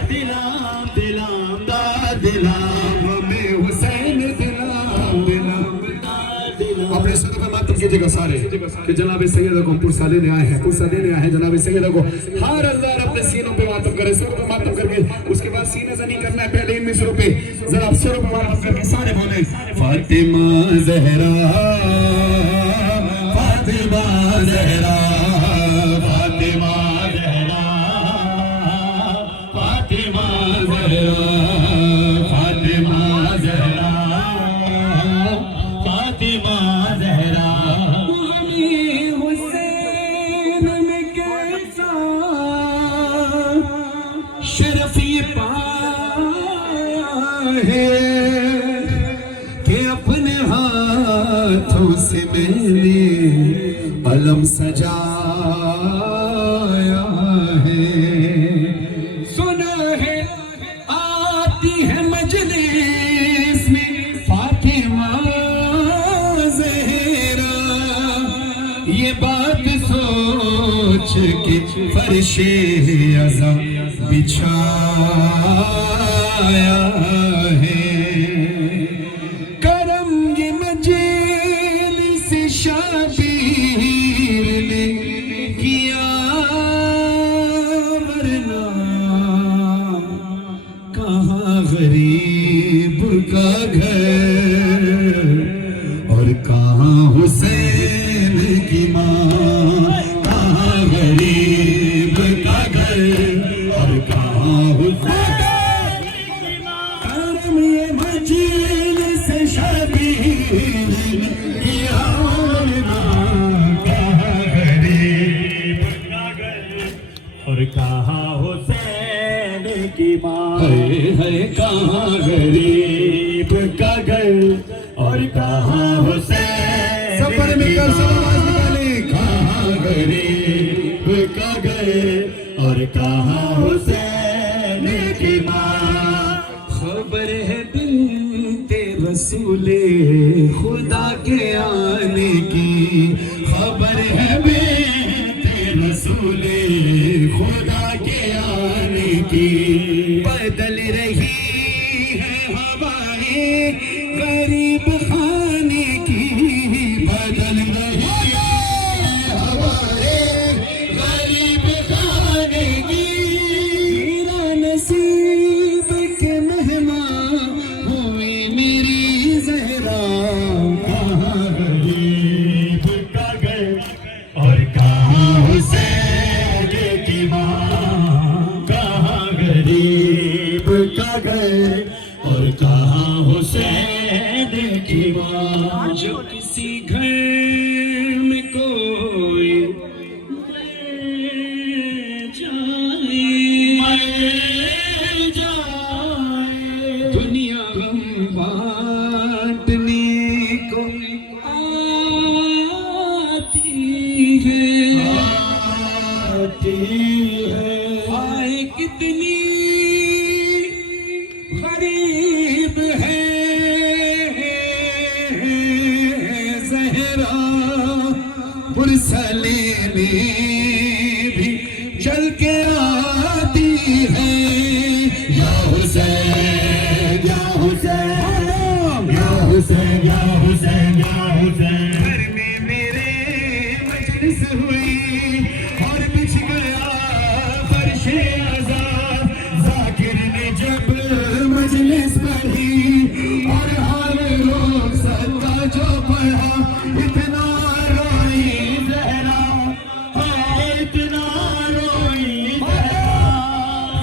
दिलाम दिलाम दिलाम हमें हुसैन दिलाम दिलाम अपने सर पे मातम कीजिएगा सारे कि जनाब सैयद को पुरसा लेने आए हैं जनाब सैयद को हर अल्लाह अपने सीनों पे मातम करे सर पे मातम करके उसके बाद सीने से नहीं करना है पहले इन मिसरों पे जरा आप सर पे मातम करके सारे बोले फातिमा ज़हरा फातिमा ज़हरा फातिमा ज़हरा फातिमा ज़हरा फातिमा ज़हरा फातिमा ज़हरा हमें हुसैन में कैसा शरफ ये पाया है कि अपने हाथों से मैंने अलम सजाया है सुना है आती है मजलिस में फातिमा ज़हरा ये बात सोच के फर्शे अज़म बिछाया है करम ये मजलिस शाबीर ने किया वरना कहाँ गरीब का घर और कहाँ हुसैन की माँ कहाँ गरीब का घर और कहाँ हुसैन करम ये मजलिस शाबीर ने किया वरना कहाँ गरीब का घर और कहाँ हुसैन की माँ है कहाँ गरीब का घर और कहाँ हुसैन सब बड़े मिलकर सब आवाज निकाले कहाँ गरीब का घर और कहाँ हुसैन की माँ खबर है बिन्ते रसूले खुदा के आने की खबर है बिन्ते रसूले खुदा के आने की बदल रही है हवाएं गरीब खाने की बदल रही है हवाएं गरीब खाने की मेरा नसीब के मेहमान हुए मेरी ज़हरा कहाँ गरीब का घर और कहाँ हुसैन की माँ कहाँ गरीब का घर और कहाँ हुसैन की माँ जो किसी घर में कोई मर जाए दुनिया गम बांटने को आती है आए कितनी गरीब है ज़हरा पुरसा लेने भी चल के आती है या हुसैन या हुसैन या हुसैन या हुसैन या हुसैन घर में मेरे मजलिस हुई और बिछ गया फर्शे आज़ाद ज़ाकिर ने जब मजलिस पढ़ी और हर लोग सत्ता जो पढ़ा इतना रोई ज़हरा इतना रोई ज़हरा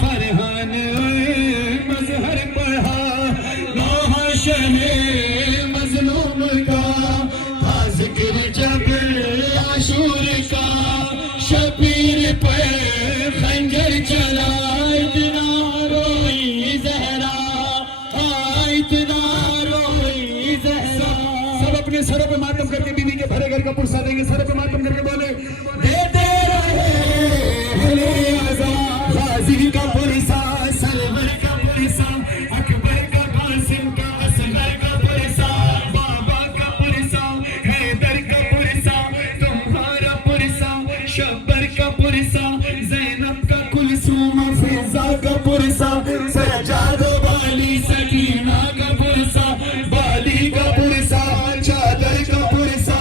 फरहान मज़हर पढ़ा लोहा शहे मज़लूम का था ज़िक्र जब आशूर का शबीर पर खंजर चला इतना रोई ज़हरा इतना रोई ज़हरा सब अपने सरों पे मातम करके बीवी के भरे घर का पुरसा देंगे, सर पे मातम करके बोले देते रहे गाजी का पुरसा, सलवर का पुरसा, अकबर का, कासिम का, असगर का पुरसा, बाबा का पुरसा, हैदर का पुरसा, तुम्हारा पुरसा, शब्बर का पुरसा, जैनब का, कुलसूम, फिजा का पुरसा, सजाद वाली, सकीना का पुरसा, बाली का पुरसा, चादर का पुरसा,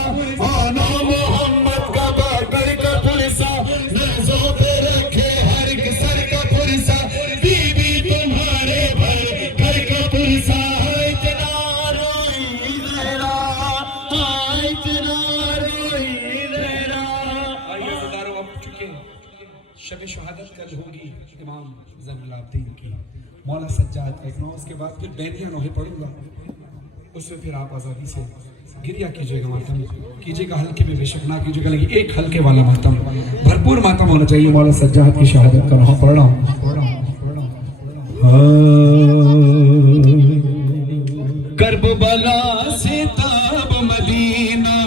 आना मोहम्मद का, बाकर का पुरसा, नजों पे रखे हर एक सर का पुरसा, बीबी तुम्हारे भर घर का पुरसा। इतना रोई जरा, इतना रोई जरा। आइए हज़ारों अब चुके शब शहादत कल होगी इमाम ज़ैनुल आबिदीन की, मौला सज्जाद एक नौ, उसके बाद फिर बैनिया नोहे पढ़ूंगा, उसमें फिर आप आज़ादी से गिरिया कीजिएगा, मातम कीजिएगा, हल्के में बेशक ना कीजिएगा, लेकिन एक हल्के वाला मातम, भरपूर मातम होना चाहिए। मौला सज्जाद की शहादत का नोहा पढ़ रहा हूँ। करबला से ताब मदीना,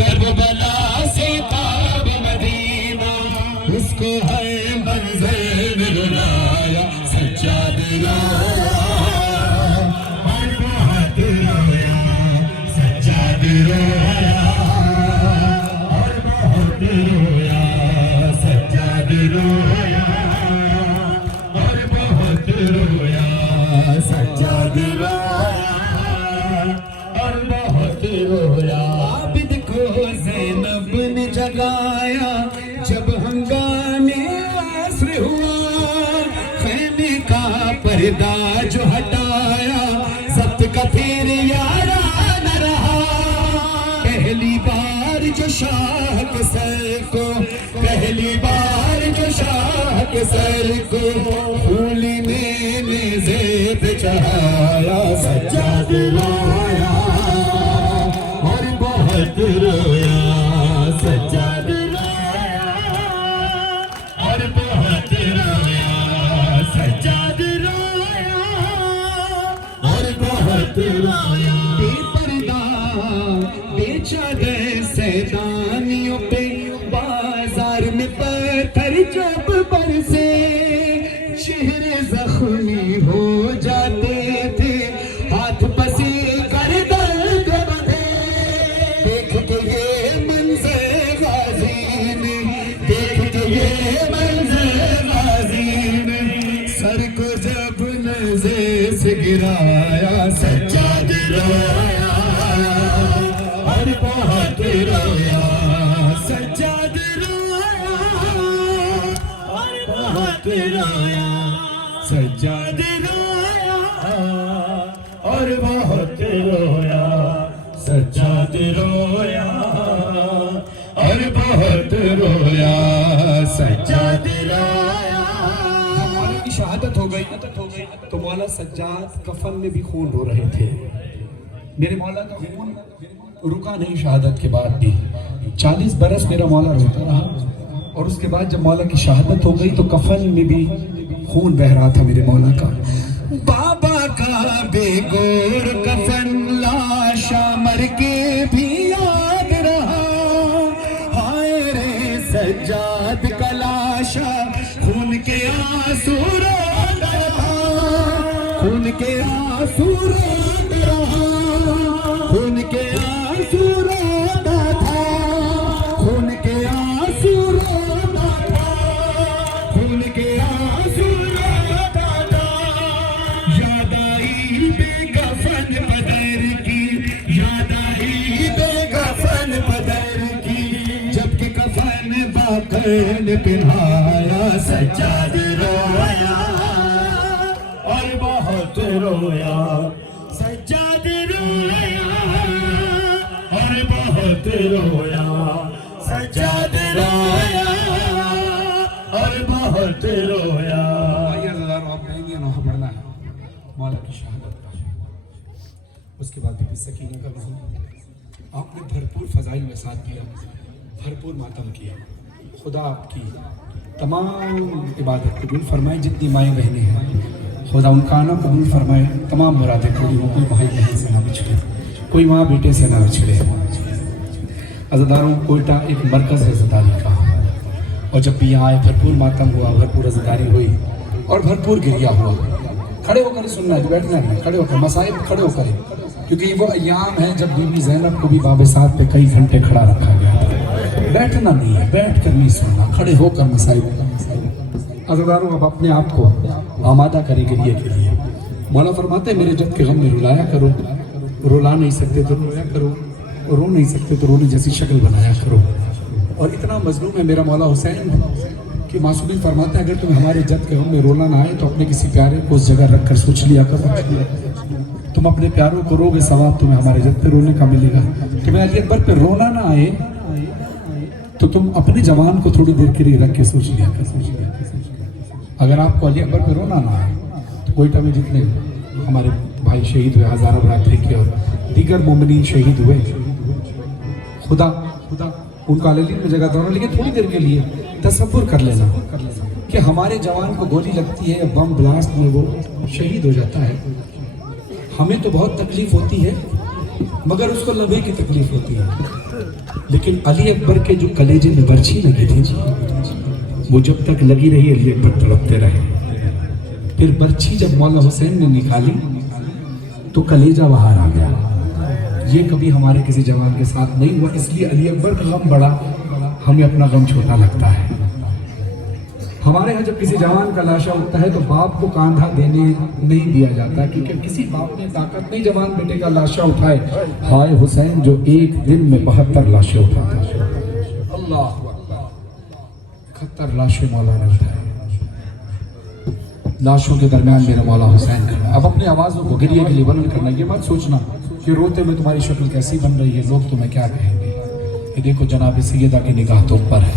करबला से ताब मदीना, उसको हर मंज़र में रुलाया सज्जाद रोया, और बहुत रोया सज्जाद रोया, और बहुत रोया सज्जाद रोया, और बहुत रोया सज्जाद रोया, और बहुत रोया। आबिद को ज़ैनब ने जगाया जब हंगामे असर हुआ, खैमे का पर्दा जो हटाया, सब्त का फिर यारा न रहा। पहली बार जो शाह के सर को, पहली बार जो शाह के सर को फूली ने ज़ेब चढ़ाया, सज्जाद रोया, और बहुत रोया सज्जाद रोया, और बहुत रोया सज्जाद रोया, और बहुत रोया। बेपर्दा बेचादर सैतानियों पे बाजार में पत्थर जब बरसे, चेहरे जख्मी हो जाते थे, हाथ पसी कर दर्द बंधे। देख के ये मंजर गाजी ने, देख के ये मंजर गाजी ने, सर को जब नज़े से गिराया, सज्जाद रोया, और बहुत रोया सज्जाद रोया, और बहुत रोया सज्जाद रोया, और बहुत रोया सज्जाद रोया, और बहुत रोया सज्जाद रोया। मौला की शहादत हो गई तो मौला सज्जाद कफन में भी खून रो रहे थे। मेरे मौला का खून रुका नहीं शहादत के बाद भी, 40 बरस मेरा मौला रोता रहा, और उसके बाद जब मौला की शहादत हो गई तो कफन में भी खून बह रहा था मेरे मौला का। बाबा का बेगोर कफन लाशा मर के भी याद रहा, हाय रे सज्जाद का लाशा खून के आंसू रोता रहा, खून के आंसू रोता रहा, खून के आंसू रोता था, खून के आंसू रोता था, खून के आंसू रोता था। याद आई बेकफन बदर की, याद आई बेकफन बदर की, जबकि कफन बाकर ने पहनाया, सज्जाद रोया, और बहुत रोया सज्जाद रोया, और बहुत रोया सज्जाद रोया, और बहुत रोया। आइए ज़रा आप नहीं नोहा पढ़ना है मौला की शहादत का, उसके बाद बीबी सकीना का नोहा। आपने भरपूर फजाइल में साथ दिया, भरपूर मातम किया। खुदा आपकी तमाम इबादत कबूल फरमाए, जितनी माएँ बहनें हैं खुदा उनका आना कबूल फरमाए, तमाम मुरादें पूरी हो, कोई भाई बहन से ना बिछड़े, कोई माँ बेटे से ना बिछड़े। अज़ादारों कोयटा एक मरकज़ है अज़ादारी का, और जब भी यहाँ आए भरपूर मातम हुआ, भरपूर अज़ादारी हुई और भरपूर गिरिया हुआ। खड़े होकर ही सुनना है, बैठना नहीं, खड़े होकर मसाइब खड़े होकर, क्योंकि वो अय्याम है जब बीबी ज़ैनब को भी बाब साद पे कई घंटे खड़ा रखा गया था। बैठना नहीं है, बैठ कर नहीं सुनना, खड़े होकर मसाइब। अज़ादारों अब अपने आप को आमादा करें गिरिए के लिए। मौला फरमाते मेरे जब के गम में रुलाया करो, रुला नहीं सकते तो रोया करो, रो नहीं सकते तो रोने जैसी शक्ल बनाया करो। और इतना मजलूम है मेरा मौला हुसैन कि मासूमी फरमाते हैं अगर तुम्हें हमारे जद के गम में रोना ना आए तो अपने किसी प्यारे को उस जगह रख कर सोच लिया करो। तुम अपने प्यारों को रोगे, सवाब तुम्हें हमारे जद पे रोने का मिलेगा। तुम्हें अली अकबर पे रोना ना आए तो तुम अपने जवान को थोड़ी देर के लिए रख के सोच लिया कर। अगर आपको अली अकबर पे रोना ना आए तो कोयटा में जितने हमारे भाई शहीद हुए, हज़ारा बरादरी के और दीगर मोमिनीन शहीद हुए, खुदा उनका अलीन में जगह दोनों, लेकिन थोड़ी देर के लिए तसव्वुर कर लेना कि हमारे जवान को गोली लगती है, बम ब्लास्ट में वो शहीद हो जाता है। हमें तो बहुत तकलीफ होती है मगर उसको लबे की तकलीफ होती है। लेकिन अली अकबर के जो कलेजे में बर्छी लगी थी जी, वो जब तक लगी रही अली अकबर तड़पते रहे। फिर बर्छी जब मौला हुसैन ने निकाली तो कलेजा बाहर आ गया। ये कभी हमारे किसी जवान के साथ नहीं हुआ, इसलिए अली अकबर का गम बड़ा, हमें अपना गम छोटा लगता है। हमारे यहाँ जब किसी जवान का लाशा उठता है तो बाप को कांधा देने नहीं दिया जाता, क्योंकि किसी बाप ने ताकत नहीं जवान बेटे का लाशा उठाए। हाय हुसैन जो एक दिन में 72 लाशें उठाता है, अल्लाह 71 लाशें मौला ने उठाई। लाशों के दरमियान मेरा मौला हुसैन खड़ा। अब अपनी आवाज़ों को गिरिए के लिए बुलंद करना, ये मत सोचना कि रोते में तुम्हारी शक्ल कैसी बन रही है, लोग तुम्हें क्या कहेंगे। ये देखो जनाब सैयदा की निगाह तुम पर है।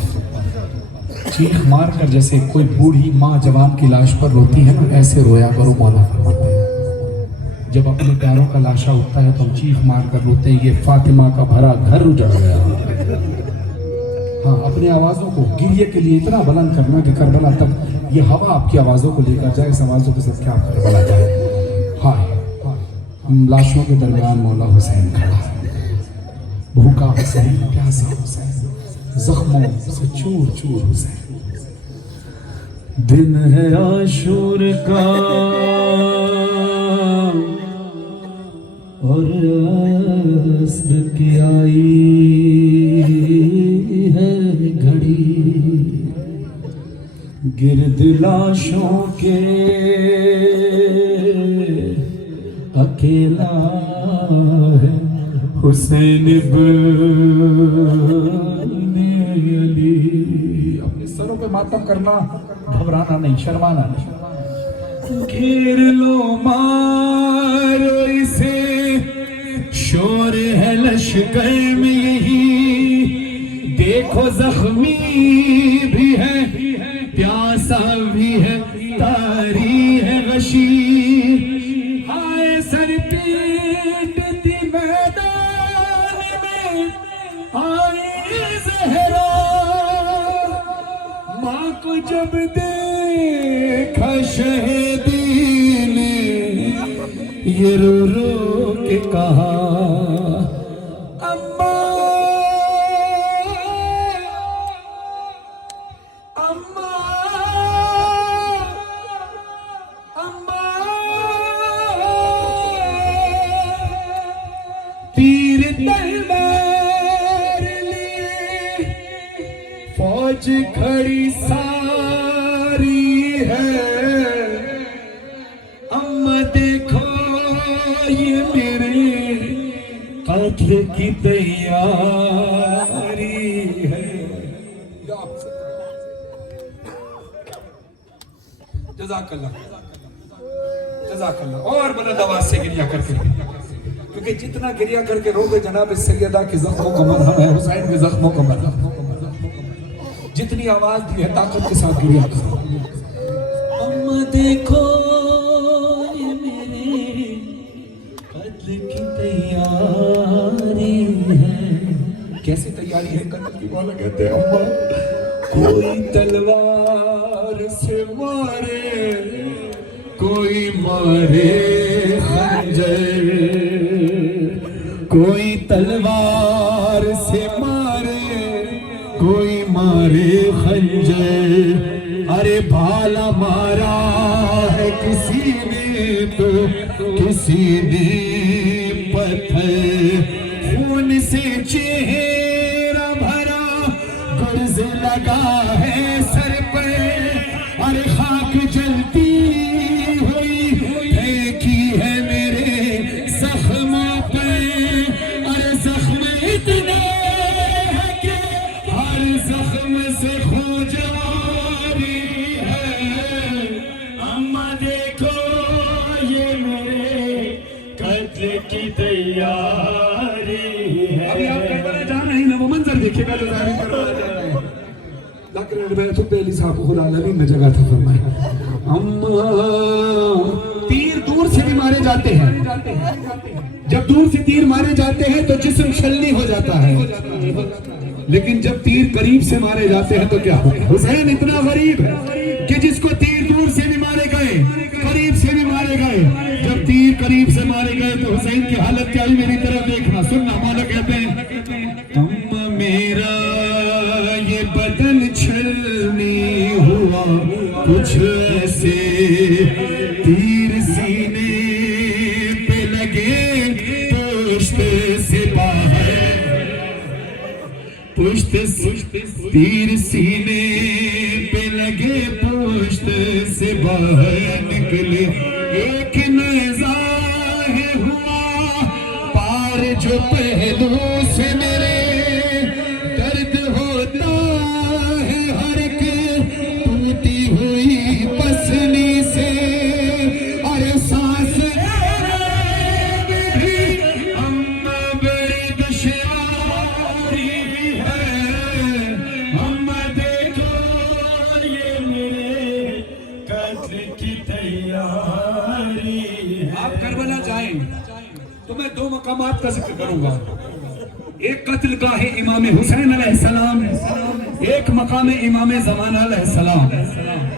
चीख मार कर जैसे कोई बूढ़ी माँ जवान की लाश पर रोती है ना, ऐसे रोया करो मौला फरमाते हैं। जब अपने प्यारों का लाशा उठता है तो हम चीख मार कर रोते हैं, ये फातिमा का भरा घर उजड़ गया। हाँ, अपनी आवाज़ों को गिरिए के लिए इतना बुलंद करना कि करबला तक ये हवा आपकी आवाज़ों को लेकर जाए, इस आवाज़ों के साथ क्या करबला जाए। हाँ, लाशों के दरमियान मौला हुसैन खड़ा, भूखा हुसैन, प्यासा हुसैन, जख्मों से चूर चूर हुसैन। दिन है आशूर का और अस्र की आई है घड़ी, गिर्द लाशों के अकेला है हुसैन अली। अपने सरों पे मातम करना, घबराना नहीं, शर्माना नहीं। घेर लो मारो इसे, शोर है लश्कर में यही, देखो जख्मी भी है, प्यासा भी है, तारी है गशी। हाय सर पीटती मैदान में आई ज़हरा, माँ को जब देखा शहीदी ने, ये रो रो के कहा अम्मा अम्मा अम्मा। तीर तलवार लिए फौज खड़ी सारी है, अम्मा देखो ये मेरे कत्ल की तैयारी है। जज़ाकल्लाह, जज़ाकल्लाह। और बुलंद आवाज़ से गिरिया करके, क्योंकि जितना गिरिया करके रोगे जनाब सैयदा के जख्मों का मरहम है, हुसैन के जख्मों का मरहम। जितनी आवाज़ दी है ताकत के साथ गिरिया करो। अम्मा देखो ये मेरे कत्ल की तैयारी है। कैसी तैयारी है कत्ल की? मौला कहते हैं अम्मा कोई तलवार से मारे, कोई मारे खंजर, कोई तलवार से मारे, मारे खंजर, अरे भाला मारा है किसी ने तो किसी ने पत्थर, खून से चेहरा भरा गुर्ज लगा है सर पर, अरे खाक जलती हुई फेंकी है मेरे जख्मों पे, अरे जख्म इतने हैं कि हर जख्म से खून जारी है। अम्मा देखो ये मेरे कत्ल की तैयारी है। अभी आप करबला जा रहे हैं ना, वो मंजर देखिए, मैं तो जाहिर करबला जा रहे हैं। लकड़ में तो पहली साहब को खुदा नबी में जगह था फरमाया। अम्मा तीर दूर से भी मारे जाते हैं, जब दूर से तीर मारे जाते हैं तो जिस्म छलनी हो जाता है, लेकिन जब तीर करीब से मारे जाते हैं तो क्या होगा? हुसैन इतना गरीब है कि जिसको तीर दूर से भी मारे गए, करीब से भी मारे गए, जब तीर करीब से मारे गए तो हुसैन की हालत क्या हुई? मेरी तरफ देखना, सुनना। मौला कहते हैं अम्मा मेरा ये बदन छलनी हुआ कुछ ऐसे, तीर सीने पे लगे पुश्त से बाहर, पुश्त तीर सीने पे लगे पुश्त से बाहर निकले, एक नेज़ा है हुआ पार जो पहलू से मेरे, दर्द होता है हर एक टूटी हुई पसली से, अरे सांस भी अम्मा बड़ी दुश्वारी है। अम्मा देखो ये मेरे कत्ल की तैयारी है। आप करबला जाएं तो मैं दो मकामात का जिक्र करूंगा। एक कत्ल का है इमाम हुसैन अलैहिस्सलाम, एक मकाम इमाम ज़माना अलैहिस्सलाम।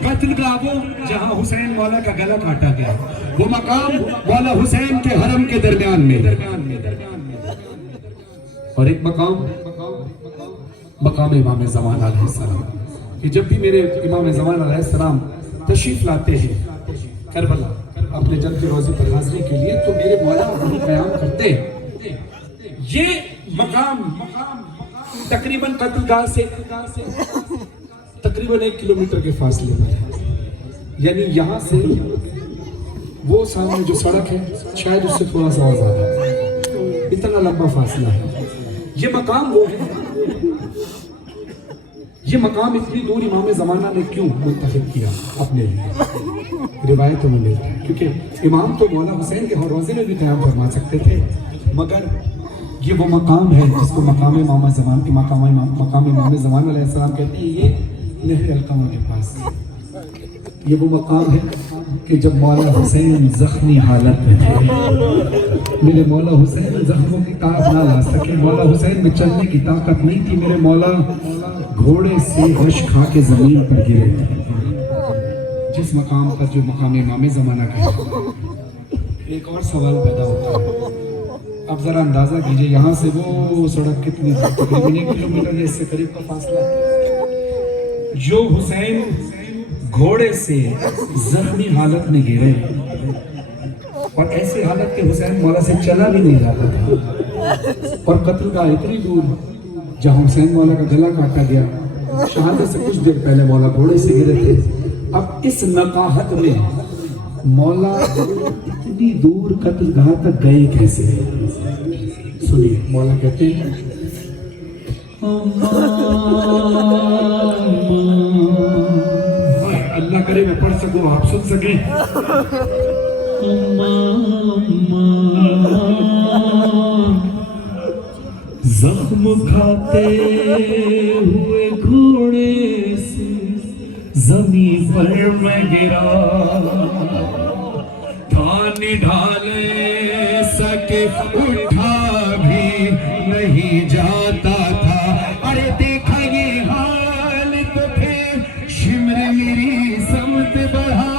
कत्ल का वो जहां हुसैन मौला का गला काटा गया, वो मकाम मौला हुसैन के हरम के दरमियान में, और एक मकाम इमाम ज़माना अलैहिस्सलाम। कि जब भी मेरे इमाम ज़माना अलैहिस्सलाम तशरीफ लाते हैं करबला अपने जन्म की रोज़ी पर हाज़िरी के लिए, तो मेरे मौला वहीं क़याम करते। ये मकाम तकरीबन कत्लगाह से तकरीबन 1 किलोमीटर के फासले पर है, यानी यहाँ से वो सामने जो सड़क है शायद उससे थोड़ा सा और ज्यादा, इतना लंबा फासला है। ये मकाम वो है, ये मकाम इतनी दूर इमाम ज़माना ने क्यों मुंतखब किया अपने लिए? रिवायतों में मिलता है क्योंकि इमाम तो मौला हुसैन के रोज़े में भी क़याम फरमा सकते थे, मगर ये वो मकाम है जिसको मकाम इमाम ज़मान अलैहिस्सलाम कहते हैं। ये नहर अलक़मा के पास ये वो मकाम है कि जब मौला हुसैन ज़ख्मी हालत में थे, मेरे मौला हुसैन ज़ख्मों की ताब ना ला सके, मौला हुसैन में चलने की ताकत नहीं थी, मेरे मौला घोड़े से रश खा के ज़मीन पर गिरे थे। जिस मकाम पर जो मकाम इमाम ज़माना का है। एक और सवाल पैदा होता है, अब जरा अंदाजा कीजिए यहाँ से वो सड़क कितनी, तकरीबन 1 किलोमीटर या इससे करीब का फासला है। जो हुसैन घोड़े से जख्मी हालत में गिरे, और ऐसी हालत के हुसैन मौला से चला भी नहीं जाता था, और कत्ल का इतनी दूर जहाँ हुसैन मौला का गला काटा गया, शहादत से कुछ देर पहले मौला घोड़े से गिरे थे। अब इस नकाहत में मौला इतनी दूर कत्लगाह तक गए कैसे? सुनिए, मौला कहते हैं अल्लाह करे मैं पढ़ सकूं, आप सुन सकें। जख्म खाते हुए घोड़े से जमीन पर मैं गिरा, थान ढाले सके उठा भी नहीं जाता था। अरे देखा ये हाल तो फिर शिमर मेरी समत बढ़ा,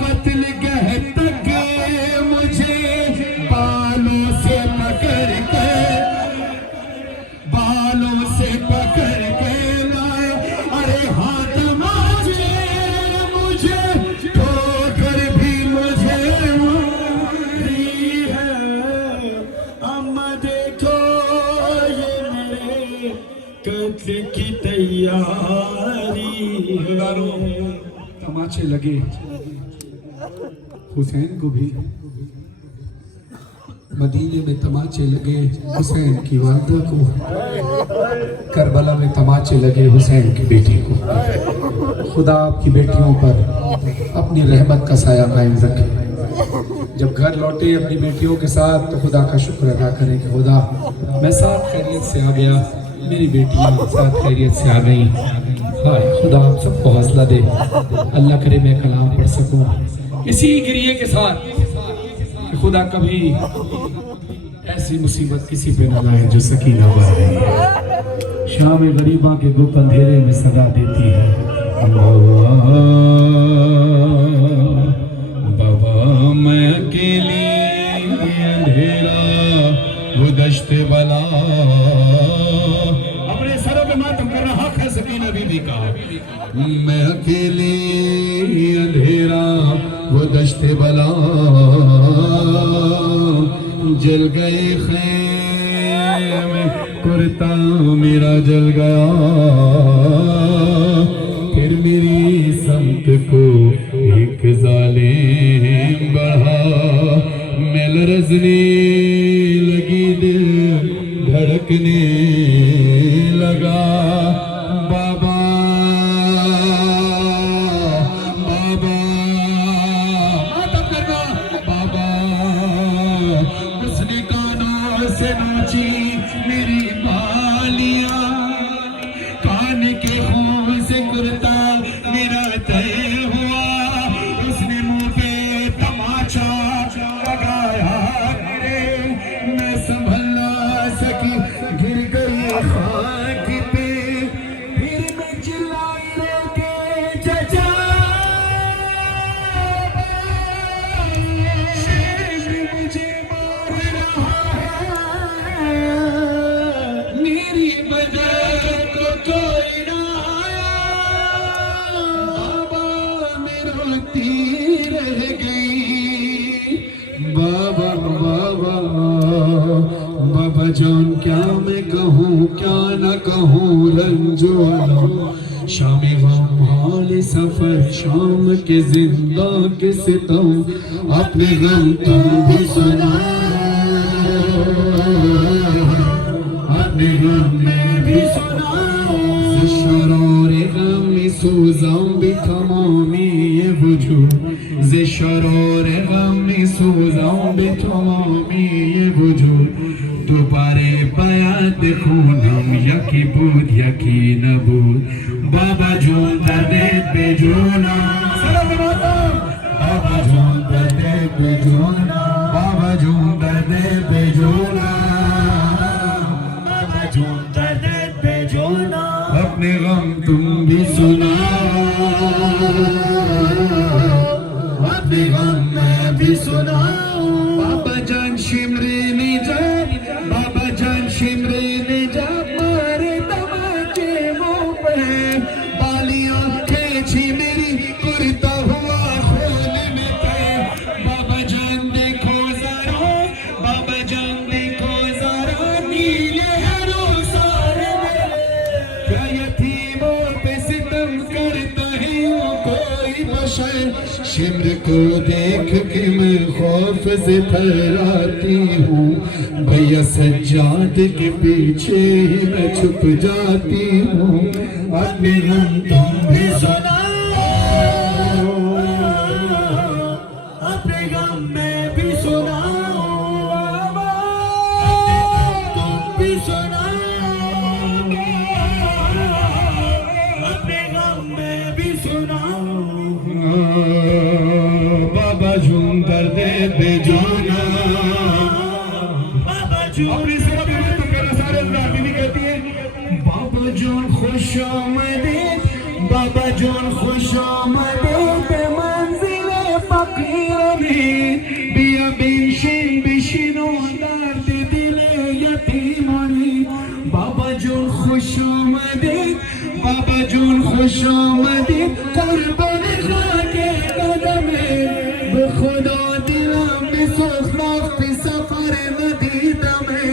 कत्ल गह तक मुझे बालों से पकड़ के लाए, कत्ल की तैयारी तमाचे लगे हुसैन को भी, मदीने में तमाचे लगे हुसैन की वालदा को, करबला में तमाचे लगे हुसैन की बेटी को। खुदा आपकी बेटियों पर अपनी रहमत का साया कायम रखे। जब घर लौटे अपनी बेटियों के साथ तो खुदा का शुक्र अदा करें कि खुदा मैं साथ खैरियत से आ गया, मेरी बेटियां साथ खैरियत से आ गई। हाय खुदा आप सबको हौसला दे, अल्लाह करे मैं कलाम पढ़ सकूं इसी गिरिए के साथ कि खुदा कभी ऐसी मुसीबत किसी पे न लाए जो सकीना बरहे। शाम गरीबा के दुख अंधेरे में सदा देती है। बाबा मैं अकेली अंधेरा वो दश्ते बला, अपने सरों पे मातम कर रहा है सकीना बीबी का। मैं अकेली अंधेरा वो दश्ते बला, जल गए खैम कुर्ता मेरा जल गया, फिर मेरी समत को एक जालिम बढ़ा, मैं लरज़ने लगी दिल धड़कने लगा। बाबा बाबा मातम करना बाबा, उसने कानों से नाची मेरी बालियां, कान के खून से कुर्ता मेरा तय हुआ, उसने मुंह पे तमाचा लगाया मेरे, मैं संभल ना सकी गिर गई खाक पे, फिर मैं चिल्लाई रो के चचा मुझे मार रहा है, मेरी मदद को कोई ना आया, बाबा मेरा तीर रह गई। बाबा बाबा बाबा जान क्या मैं कहूँ क्या न कहूँ, रंजो शाम गम हाल सफर शाम के जिंदा के सितम, अपने गम तुम भी सुना, अपने गम में भी सुना, शरारे गम सूज़ां बितमामी ये वजूद, ज़े शरारे गम सूज़ां बितमामी ये वजूद, दोबारे बयात खूनम यकी बूद यकी नबूद, बाबा जोन दर्दे पे जोना, बाबा जोन दर्दे पे जोना, बाबा जोन दर्दे पे जोना, बाबा जोन दर्दे पे जोना, अपने गम तुम भी सुना, अपने गम मैं भी सुना। बाबा जान शिमरे ने जा, बाबा जान शिमरे ने जा, मारे तमाचे मुंह पे, बालियां खींची मेरी कुर्ता हुआ खून में तय, बाबा जान देखो जरा, बाबा जान देखो जरा, नीले हरों सारे मेरे, क्या यतीमों पे सितम करता है वो कोई बशर, शिमर को देख के मैं खौफ से थर्राती हूँ, भैया सज्जाद के पीछे ही मैं छुप जाती हूँ, अपने गम तुम भी सुना, अपने गम मैं भी सुना, तुम भी सुना, अपने गम मैं भी सुना। बाबा झूम दर्दे पे जोना, बाबा झूम सारे भी कहती है, बाबा जोन खुश आमदीद, बाबा जोन खुश आमदीद, मंजिल फकीर में बिया बिशिन बिशिनो दर्द दिल यतीमनी, बाबा जोन खुश आमदीद, बाबा जोन खुश आमदीद, कुर्बान खाके कदम खुदा दिला में सोखना सफर मदीना में,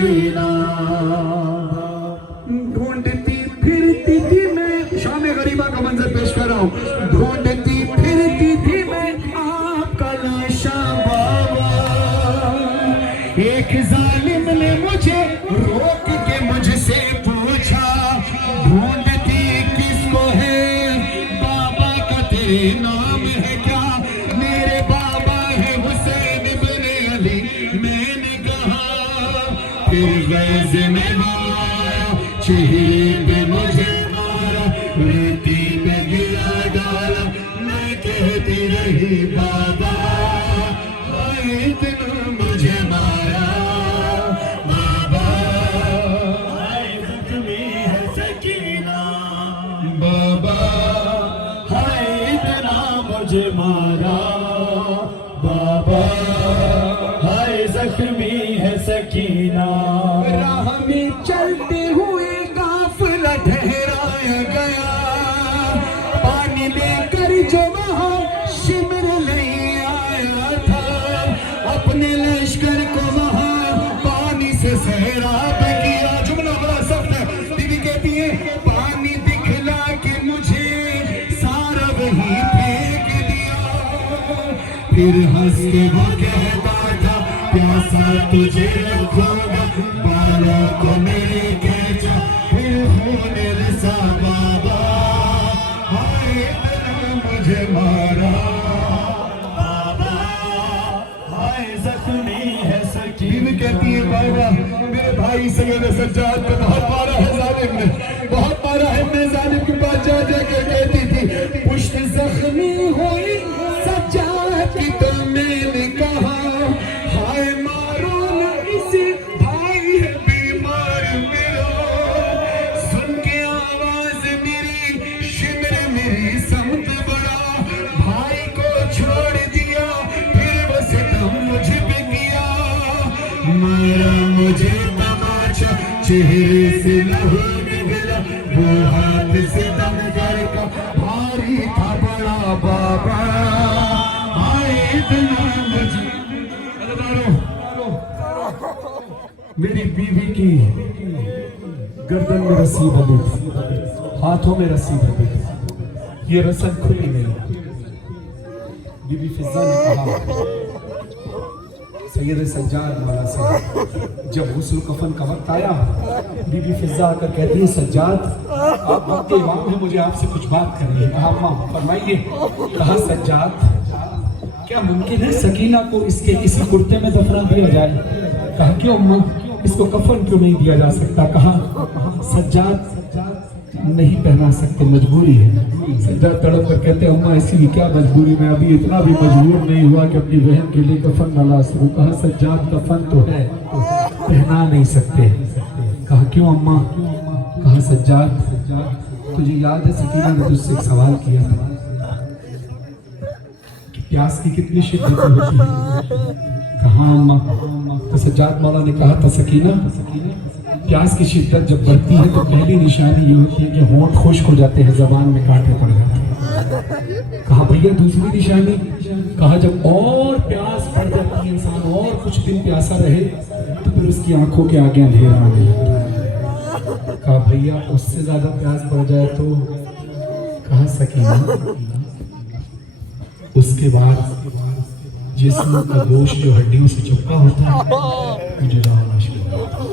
देना। ढूंढती फिरती थी मैं, शाम गरीबा का मंजर पेश कर रहा हूँ। ढूंढती फिरती थी मैं आपका लाशा बाबा, एक जालिम ने मुझे रोक के मुझसे पूछा, ढूंढती किसको है बाबा का तेरे नाम है क्या? मेरे बाबा है हुसैन इब्ने अली। मैंने कहा फिर गैज़ में मारा, चेहरे पे मुझे मारा, रेती पे गिरा डाला। मैं कहती रही बाबा हाय इतना मुझे मारा, बाबा हाय ज़ख्मी है सकीना, बाबा हाय इतना मुझे मारा, बाबा हाय ज़ख्मी है सकीना। राह में चलते हुए काफिला ठहराया गया, पानी लेकर जो वहाँ शिमर ले आया था, अपने लश्कर को वहाँ पानी से सैराब किया। जुमला बड़ा सख्त है। बीवी कहती है पानी दिखला के मुझे सारा वही फेंक दिया, फिर हंस के वो कहता था प्यासा तुझे रखूंगा, बालों को मेरे खींचा, फिर होने रसा बाबा हाय इतना मुझे मारा, बाबा हाय ज़ख्मी है सकीन। कहती है बाबा मेरे भाई सैयद सज्जाद को बहुत मारा है जालिम ने, बहुत मारा है। मैं जालिम के पास जा जाके कहती थी पुष्ट जख्मी हुई सज्जाद की, तो मैंने कहा हाय मारो न इसे, भाई है बीमार मेरा। सुन के आवाज मेरी शिमर मेरी समत बड़ा, भाई को छोड़ दिया, फिर वो सितम मुझे पे किया, मारा मुझे तमाचा, चेहरे से लहू निकला, वो हाथ से दम का भारी था बड़ा, बाबा हाय इतना मुझे। मेरी बीवी की गर्दन में रस्सी बंधी थी, हाथों में रस्सी बंधी थी, ये रस्म खुली नहीं। बीबी फिजा ने कहा सैयद सज्जाद मौला से जब गुस्ल कफन का वक्त आया, बीबी फिजा आकर कहती है सज्जाद आप वक्त इमाम हैं, मुझे आपसे कुछ बात करनी है। कहा अम्मा फरमाइए। कहा सज्जाद क्या मुमकिन है सकीना को इसके इसी कुर्ते में दफना दिया जाए? कहा क्यों अम्मा इसको कफन क्यों नहीं दिया जा सकता? कहा सज्जाद नहीं पहना सकते, मजबूरी है। सज्जाद तड़प कर कहते अम्मा इसी क्या मजबूरी, मैं अभी इतना भी मजबूर नहीं हुआ कि अपनी बहन के लिए कफन न ला सकूं। कहा सज्जाद कफन तो है, पहना नहीं सकते। कहा क्यों अम्मा? कहा सज्जाद तुझे याद है सकीना ने तुझसे एक सवाल किया था कि प्यास की कितनी शिद्दत होती है? कहा अम्मा। तो सज्जाद मौला ने कहा था सकीना प्यास की शिद्दत जब बढ़ती है तो पहली निशानी ये होती है कि होंठ खुश्क हो जाते हैं, जबान में कांटे पड़ जाते हैं। कहा भैया दूसरी निशानी? कहा जब और प्यास बढ़ जाती है, इंसान और कुछ दिन प्यासा रहे तो फिर उसकी आंखों के आगे अंधेरा आने लगता है। कहा भैया उससे ज्यादा प्यास बढ़ जाए तो? कहा सकीना उसके बाद जिस्म का गोश्त जो हड्डियों से चिपका होता है मुझे रहना शुरू होता है।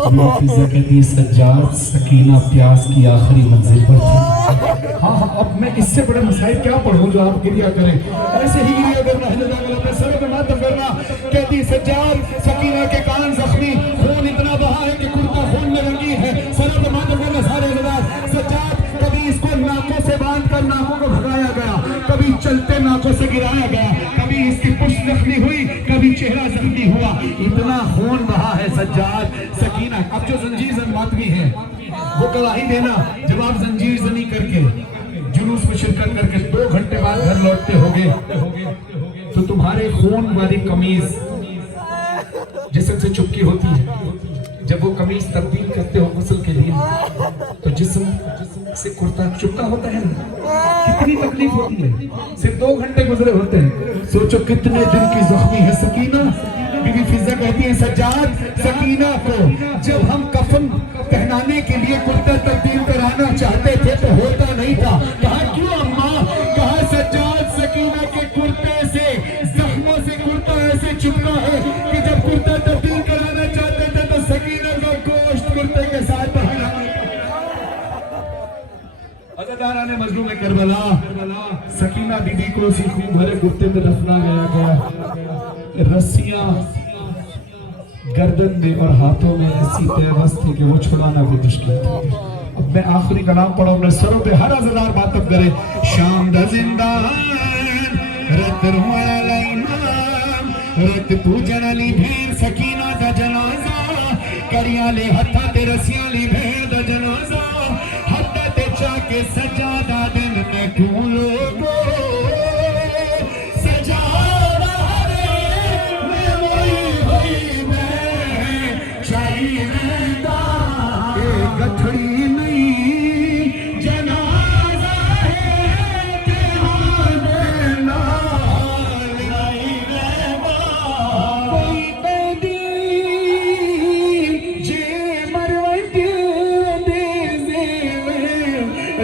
कहती है सज्जाद सकीना प्यास की आखिरी मंजिल पर थी। हाँ अब मैं इससे बड़े मसाइल क्या पढ़ूं जो आप गिरिया करें? ऐसे ही गिरिया करना, सर पे मातम करना। कहती सज्जाद सकीना के कान जख्मी, खून इतना बहा है कि कुर्ता खून में रंगी है, सर पे मातम करना सारे सज्जाद। कभी इसको नाकों से बांध कर नाकों को भगाया गया, कभी चलते नाकों से गिराया गया, कभी इसकी पुष्ट जख्मी हुई, कभी चेहरा जख्मी हुआ, इतना खून बहा है सज्जाद सकीना। अब जो जंजीर जन मातमी है वो गवाही देना, जब आप जंजीर जनी करके जुलूस में शिरकत करके 2 घंटे बाद घर लौटते होगे तो तुम्हारे खून वाली कमीज जिस्म से चुपकी होती है, जब वो कमीज तब्दील करते हो गुस्ल के लिए तो जिस्म से कुर्ता चुपका होता है ना, कितनी तकलीफ होती है। सिर्फ 2 घंटे गुजरे होते हैं, सोचो कितने दिन की जख्मी है सकीना। बीबी फिजा कहती है सज्जाद सकीना को जब हम कफन पहनाने के लिए कुर्ता तब्दील कराना चाहते थे तो होता नहीं था। कहा क्यों अम्मा? कहा सज्जाद सकीना के कुर्ते से जख्मों से कुर्ता ऐसे चिपका है कि जब कुर्ता तब्दील कराना चाहते थे तो सकीना का गोश्त कुर्ते के साथ पहना। अज़ादारा ने मजलूम करबला सकीना बीबी को उसी खून भरे कुर्ते में दफना गया। रस्सियां गर्दन में और हाथों में ऐसी तयबस थी कि वो छुड़ाना भी मुश्किल था। अब मैं आखिरी कलाम पढ़ा अपने सरों पे हर अज़ादार बातब करे। शाम दा जिंदान रत रुआला इमाम रत पूजन अली भेर सकीना दा जनाजा करिया ले हथा ते रस्सियां ली भेर दा जनाजा हथा ते चाके सजादा दिन में क्यों लोगो सजादा रे मैं वही मैं चाहिए गठड़ी नहीं जनाजा है कोई बैदी जे मरवट दे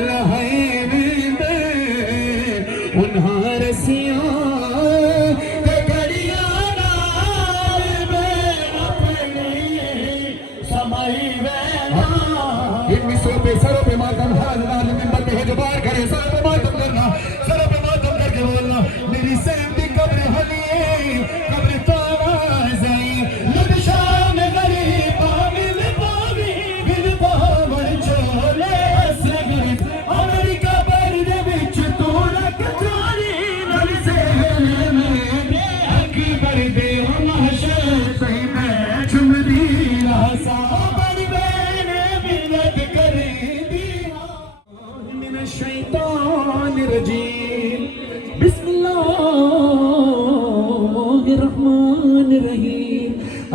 लहाई दे उन्हां रसियां सरों पे मातम हर मिंबर पे जुबार करे सरों पे मातम करना सरों पे मातम करके बोलना मेरी सहमती कब्र हली कब्र तावाज़ई लुटशाम गरीबा मिल पावी बिन पावन चोले असगर अमेरिका पर दे विच तू रख जानी नल से मेरे अकबर दे महशर सही मैं झुमदी रासा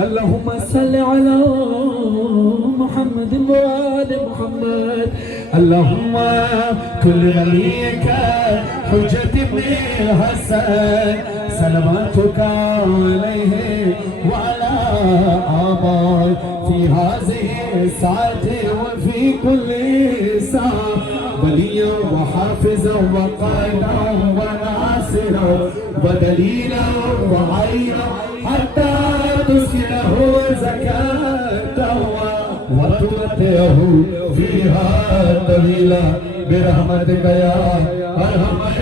अल्लाहुम्मा सल्लि अला मुहम्मद व आले मुहम्मद अल्लाहुम्मा कुल्ल वलियका हुज्जत इब्न हसन सलवातुका अलैहि व अला आबाई फी हाज़िहि साअति व फी कुल्ली साअ वलिया व हाफिज़ा व क़ाइदा व नासिरा व दलीला व आइना हत्ता तुस्किनहु ज़कातहु व तुमतिअहु फ़ीहा तवीला बिरहमतिका या अरहमर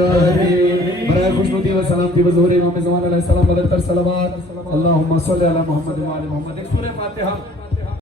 राहिमीन। बराए खुशनुदी व सलामती व ज़ुहूर इमाम ज़मान अलैहिस्सलाम अलैहि सलावत अल्लाहुम्मा सल्लि अला मुहम्मद व आले मुहम्मद। सूरह फातिहा